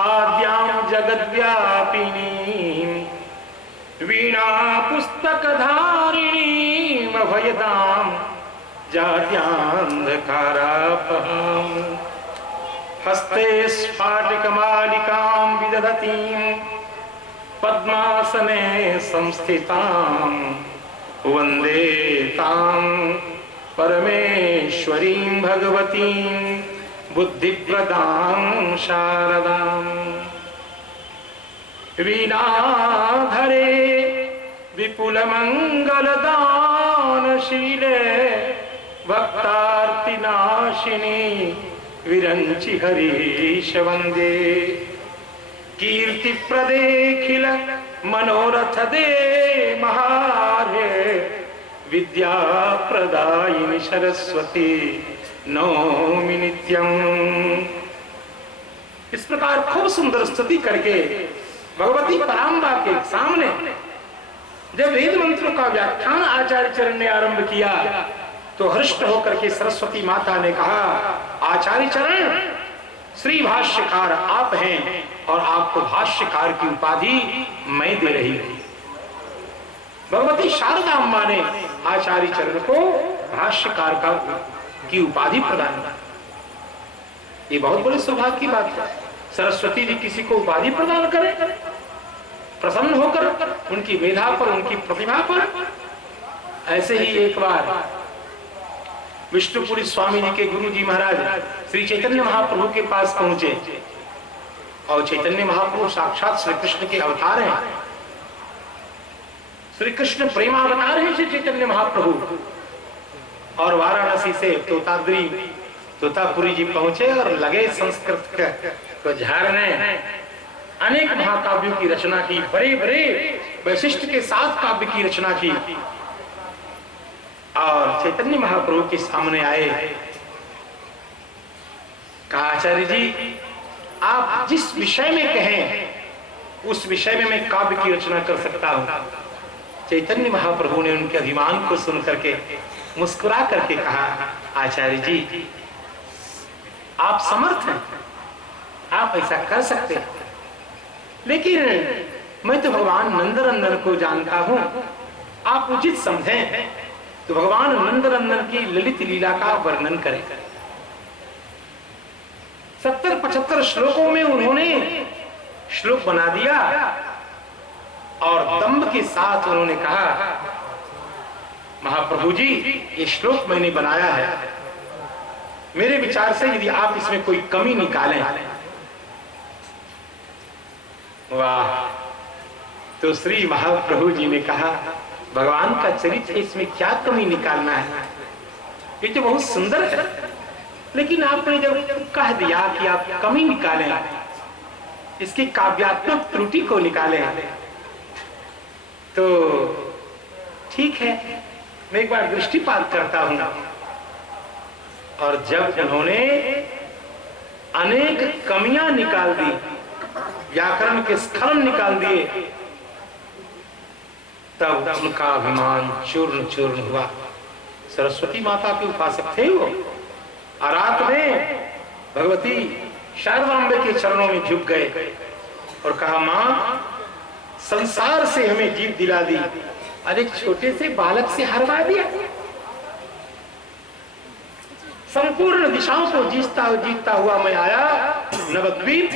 आद्याम जगद्व्यापिनी वीणा पुस्तकधारिणी अभयदां जात्यान्धकारापहां हस्ते स्फाटिकमालिकां विदधतीं पद्मासने संस्थितां वन्दे तां परमेश्वरीं भगवतीं बुद्धिप्रदां शारदाम्। वीणाधरे विपुलमङ्गलदानशीले भक्तार्तिनाशिनी विरञ्चि हरीश वन्दे कीर्तिप्रदेखिल मनोरथदे महारे विद्याप्रदायिनि सरस्वती नौमि नित्यम्। इस प्रकार खूब सुंदर स्तुति करके भगवती पराम्बा के सामने जब वेद मंत्रों का व्याख्यान आचार्य चरण ने आरंभ किया तो हृष्ट होकर के सरस्वती माता ने कहा, आचार्य चरण, श्री भाष्यकार आप हैं और आपको भाष्यकार की उपाधि मैं दे रही हूं। भगवती शारदा अम्मा ने आचार्य चरण को भाष्यकार की उपाधि प्रदान की। ये बहुत बड़े सौभाग्य की बात है। सरस्वती जी किसी को उपाधि प्रदान करें, प्रसन्न होकर उनकी मेधा पर, उनकी प्रतिभा पर। ऐसे ही एक बार विष्णुपुरी स्वामी जी के गुरु जी महाराज श्री चैतन्य महाप्रभु के पास पहुंचे और चैतन्य महाप्रभु साक्षात श्री कृष्ण के अवतार हैं। श्री कृष्ण प्रेमावतार हैं श्री चैतन्य महाप्रभु। और वाराणसी से तोतापुरी जी पहुंचे और लगे संस्कृत को झाड़ने। अनेक महाकाव्यों की रचना की, बड़े बड़े वैशिष्ट के साथ काव्य की रचना की और चैतन्य महाप्रभु के सामने आए। कहा, आचार्य जी, आप जिस विषय में कहें उस विषय में मैं काव्य की रचना कर सकता हूं। चैतन्य महाप्रभु ने उनके अभिमान को सुन करके मुस्कुरा करके कहा, आचार्य जी, आप समर्थ हैं, आप ऐसा कर सकते हैं, लेकिन मैं तो भगवान नंदनंदन को जानता हूं। आप उचित समझें तो भगवान नंदनंदन की ललित लीला का वर्णन करें। 70-75 श्लोकों में उन्होंने श्लोक बना दिया और दंभ के साथ उन्होंने कहा, महाप्रभु जी, ये श्लोक मैंने बनाया है, मेरे विचार से यदि आप इसमें कोई कमी निकालें। वाह! तो श्री महाप्रभु जी ने कहा, भगवान का चरित्र, इसमें क्या कमी निकालना है, ये तो बहुत सुंदर है, लेकिन आपने जब कह दिया कि आप कमी निकालें, इसकी काव्यात्मक त्रुटि को निकालें, तो ठीक है, मैं एक बार दृष्टिपात करता हूं। और जब उन्होंने अनेक कमियां निकाल दी, व्याकरण के स्खलन निकाल दिए, तब उनका अभिमान चूर्ण चूर्ण हुआ। सरस्वती माता के उपासक थे वो। रात में भगवती शारदांबे के चरणों में झुक गए और कहा, मां, संसार से हमें जीत दिला दी और एक छोटे से बालक से हरवा दिया। संपूर्ण दिशाओं को जीतता हुआ मैं आया नवद्वीप,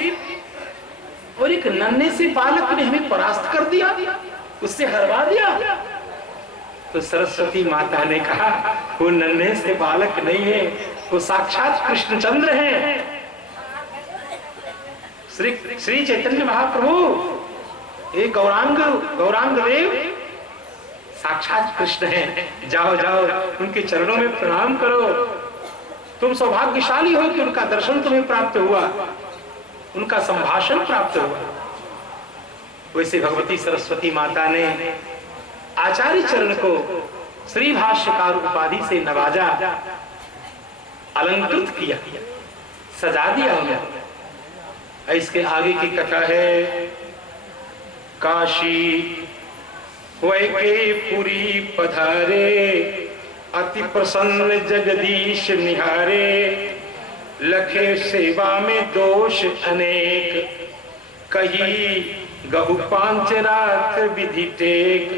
और एक नन्हे से बालक ने हमें परास्त कर दिया, उससे हरवा दिया। तो सरस्वती माता ने कहा, वो नन्हे से बालक नहीं है, वो साक्षात कृष्णचंद्र हैं। श्री चैतन्य महाप्रभु एक गौरांग देव साक्षात कृष्ण हैं। जाओ जाओ, उनके चरणों में प्रणाम करो। तुम सौभाग्यशाली हो कि उनका दर्शन तुम्हें प्राप्त हुआ, उनका संभाषण प्राप्त हुआ। वैसे भगवती सरस्वती माता ने आचार्य चरण को श्री भाष्यकार उपाधि से नवाजा, अलंकृत किया, सजा दिया उन्हें। इसके आगे की कथा है, काशी वैके पुरी पधारे, अति प्रसन्न जगदीश निहारे, लखे सेवा में दोष अनेक, कही गहु पांच रात विधि टेक,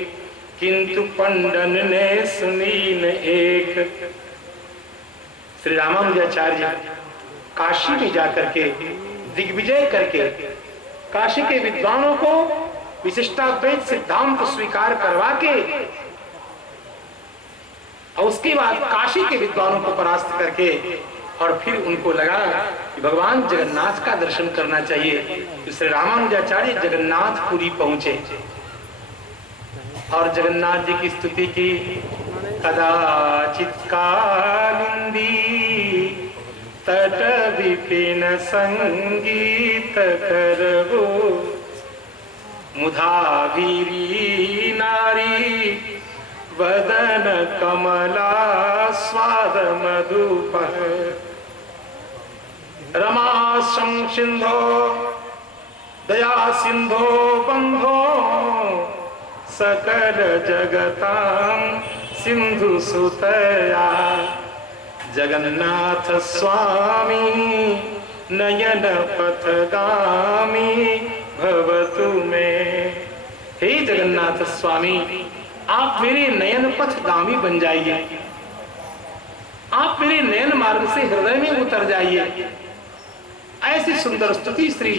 किंतु पंडन ने सुनी न एक। श्री रामानुजाचार्य काशी में जाकर के दिग्विजय करके काशी के विद्वानों को विशिष्टाद्वैत सिद्धांत स्वीकार करवा के और उसके बाद काशी के विद्वानों को परास्त करके और फिर उनको लगा कि भगवान जगन्नाथ का दर्शन करना चाहिए। तो श्री रामानुजाचार्य जगन्नाथपुरी पहुंचे और जगन्नाथ जी की स्तुति की। कदाचित कालिंदी तट विपिन संगीत करबो, मुधाभिरी नारी वदन कमला स्वाद मधुप, रमाशं सिंधो दया सिंधो बंधो, सकल जगतां सिंधु सुतया, जगन्नाथ स्वामी नयन पथगामी भवतु में। हे जगन्नाथ स्वामी, आप मेरे नयन पथगामी बन जाइए, आप मेरे नयन मार्ग से हृदय में उतर जाइए। ऐसी सुंदर स्तुति श्री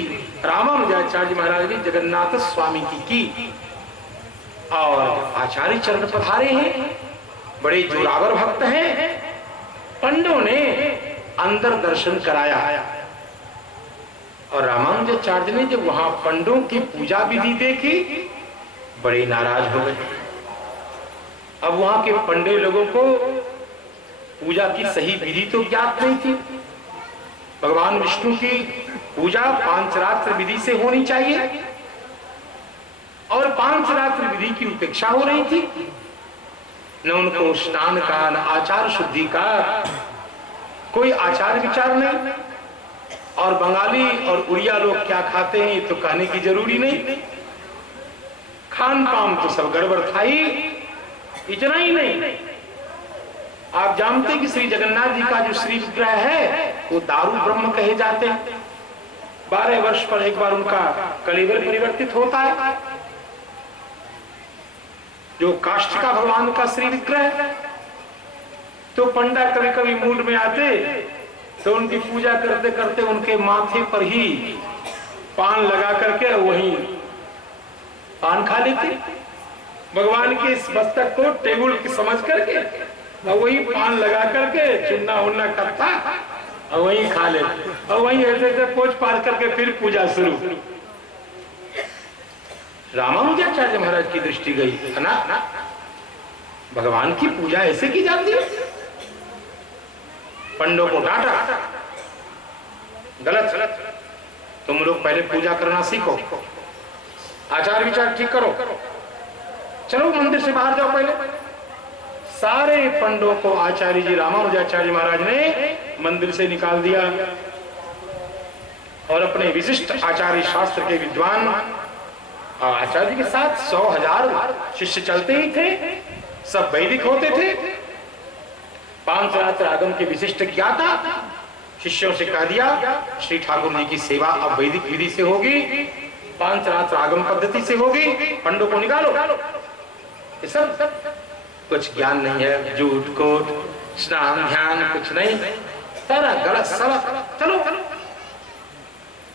रामानुजाचार्य महाराज ने जगन्नाथ स्वामी की। और आचार्य चरण पधारे हैं, बड़े जोरावर भक्त हैं। पंडों ने अंदर दर्शन कराया और रामानुजाचार्य ने जब वहां पंडों की पूजा विधि देखी बड़े नाराज हो गए। अब वहां के पंडे लोगों को पूजा की सही विधि तो ज्ञात नहीं थी। भगवान विष्णु की पूजा पांचरात्र विधि से होनी चाहिए और पांचरात्र विधि की उपेक्षा हो रही थी। न उनको स्नान का, न आचार शुद्धि का कोई आचार विचार नहीं। और बंगाली और उड़िया लोग क्या खाते हैं ये तो कहने की जरूरी नहीं। खान पान तो सब गड़बड़ था ही। इतना ही नहीं, आप जानते हैं कि श्री जगन्नाथ जी का जो श्री विग्रह है वो दारू ब्रह्म कहे जाते हैं। 12 वर्ष पर एक बार उनका कलेवर परिवर्तित होता है। जो काष्ठ का भगवान का श्री विग्रह है, तो पंडा कभी कभी मूड में आते तो उनकी पूजा करते करते उनके माथे पर ही पान लगा करके वहीं पान खा लेते। भगवान के इस मस्तक को टेबल की समझ करके और वही पान लगा करके चुन्ना उन्ना करता और वहीं खा लेते और वहीं ऐसे ऐसे पोछ पार करके फिर पूजा शुरू। रामानुजाचार्य महाराज की दृष्टि गई ना, भगवान की पूजा ऐसे की जाती है। पंडों को डांटा, गलत, तुम लोग पहले पूजा करना सीखो, आचार विचार ठीक करो, चलो मंदिर से बाहर जाओ। पहले सारे पंडों को आचार्य जी रामानुजाचार्य महाराज ने मंदिर से निकाल दिया और अपने विशिष्ट आचार्य शास्त्र के विद्वान आचार्य के साथ 100,000 शिष्य चलते ही थे, सब वैदिक होते थे। पांचरात्र आगम के विशिष्ट ज्ञाता शिष्यों से कह दिया श्री ठाकुर जी की सेवा अब वैदिक विधि से होगी, पांचरात्र आगम पद्धति से होगी, पंडों को निकालो। ये सब कुछ ज्ञान नहीं है, झूठ कोट स्नान ध्यान कुछ नहीं, सारा गलत सब। चलो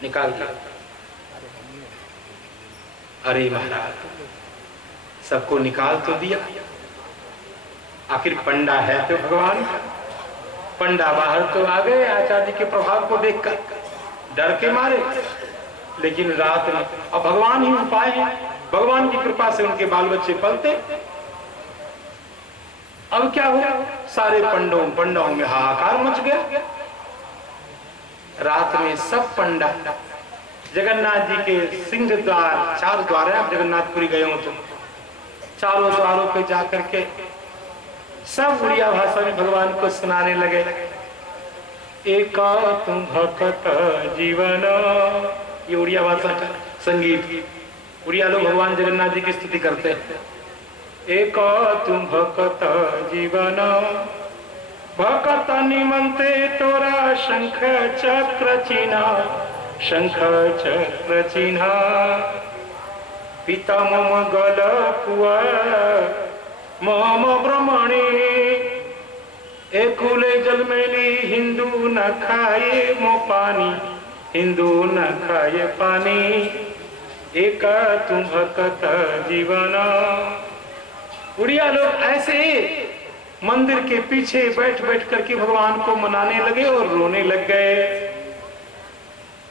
निकाल दिया। अरे महाराज, सबको निकाल तो दिया, आखिर पंडा है तो भगवान। पंडा बाहर तो आ गए आचार्य के प्रभाव को देखकर, डर के मारे। लेकिन रात में अब भगवान ही उपाय है, भगवान की कृपा से उनके बाल बच्चे पलते। अब क्या हुआ, सारे पंडों में हाहाकार मच गया। रात में सब पंडा जगन्नाथ जी के सिंह द्वार, 4 द्वार है, आप जगन्नाथपुरी गए हो तो चारों द्वारों पे जाकर के सब उड़िया भाषा में भगवान को सुनाने लगे। एका तुम भक्त जीवन, ये उड़िया भाषा का संगीत। उड़िया लोग भगवान जगन्नाथ जी की स्तुति करते हैं। एका तुम भक्त जीवन, भक्त निमंते तोरा शंख चक्र चिन्ह, शंख चक्र चिन्ह। पिता मम गल पुआ मम ब्रह्मणी एकुले जलमेली हिंदू न खाए मो पानी हिंदू न खाए पानी एक तुम भक्त जीवन। उड़िया लोग ऐसे मंदिर के पीछे बैठ बैठ करके भगवान को मनाने लगे और रोने लग गए।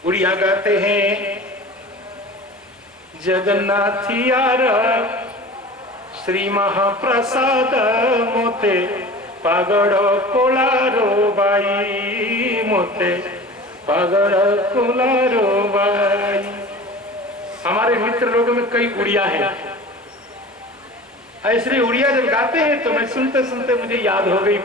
उड़िया गाते हैं जगन्नाथियार श्री महाप्रसाद मोते Pagar कोलारो by Mote Pagar कोलारो by. हमारे मित्र लोगों में कई उड़िया हैं। ऐसे उड़िया जब गाते हैं तो मैं सुनते सुनते मुझे याद हो गई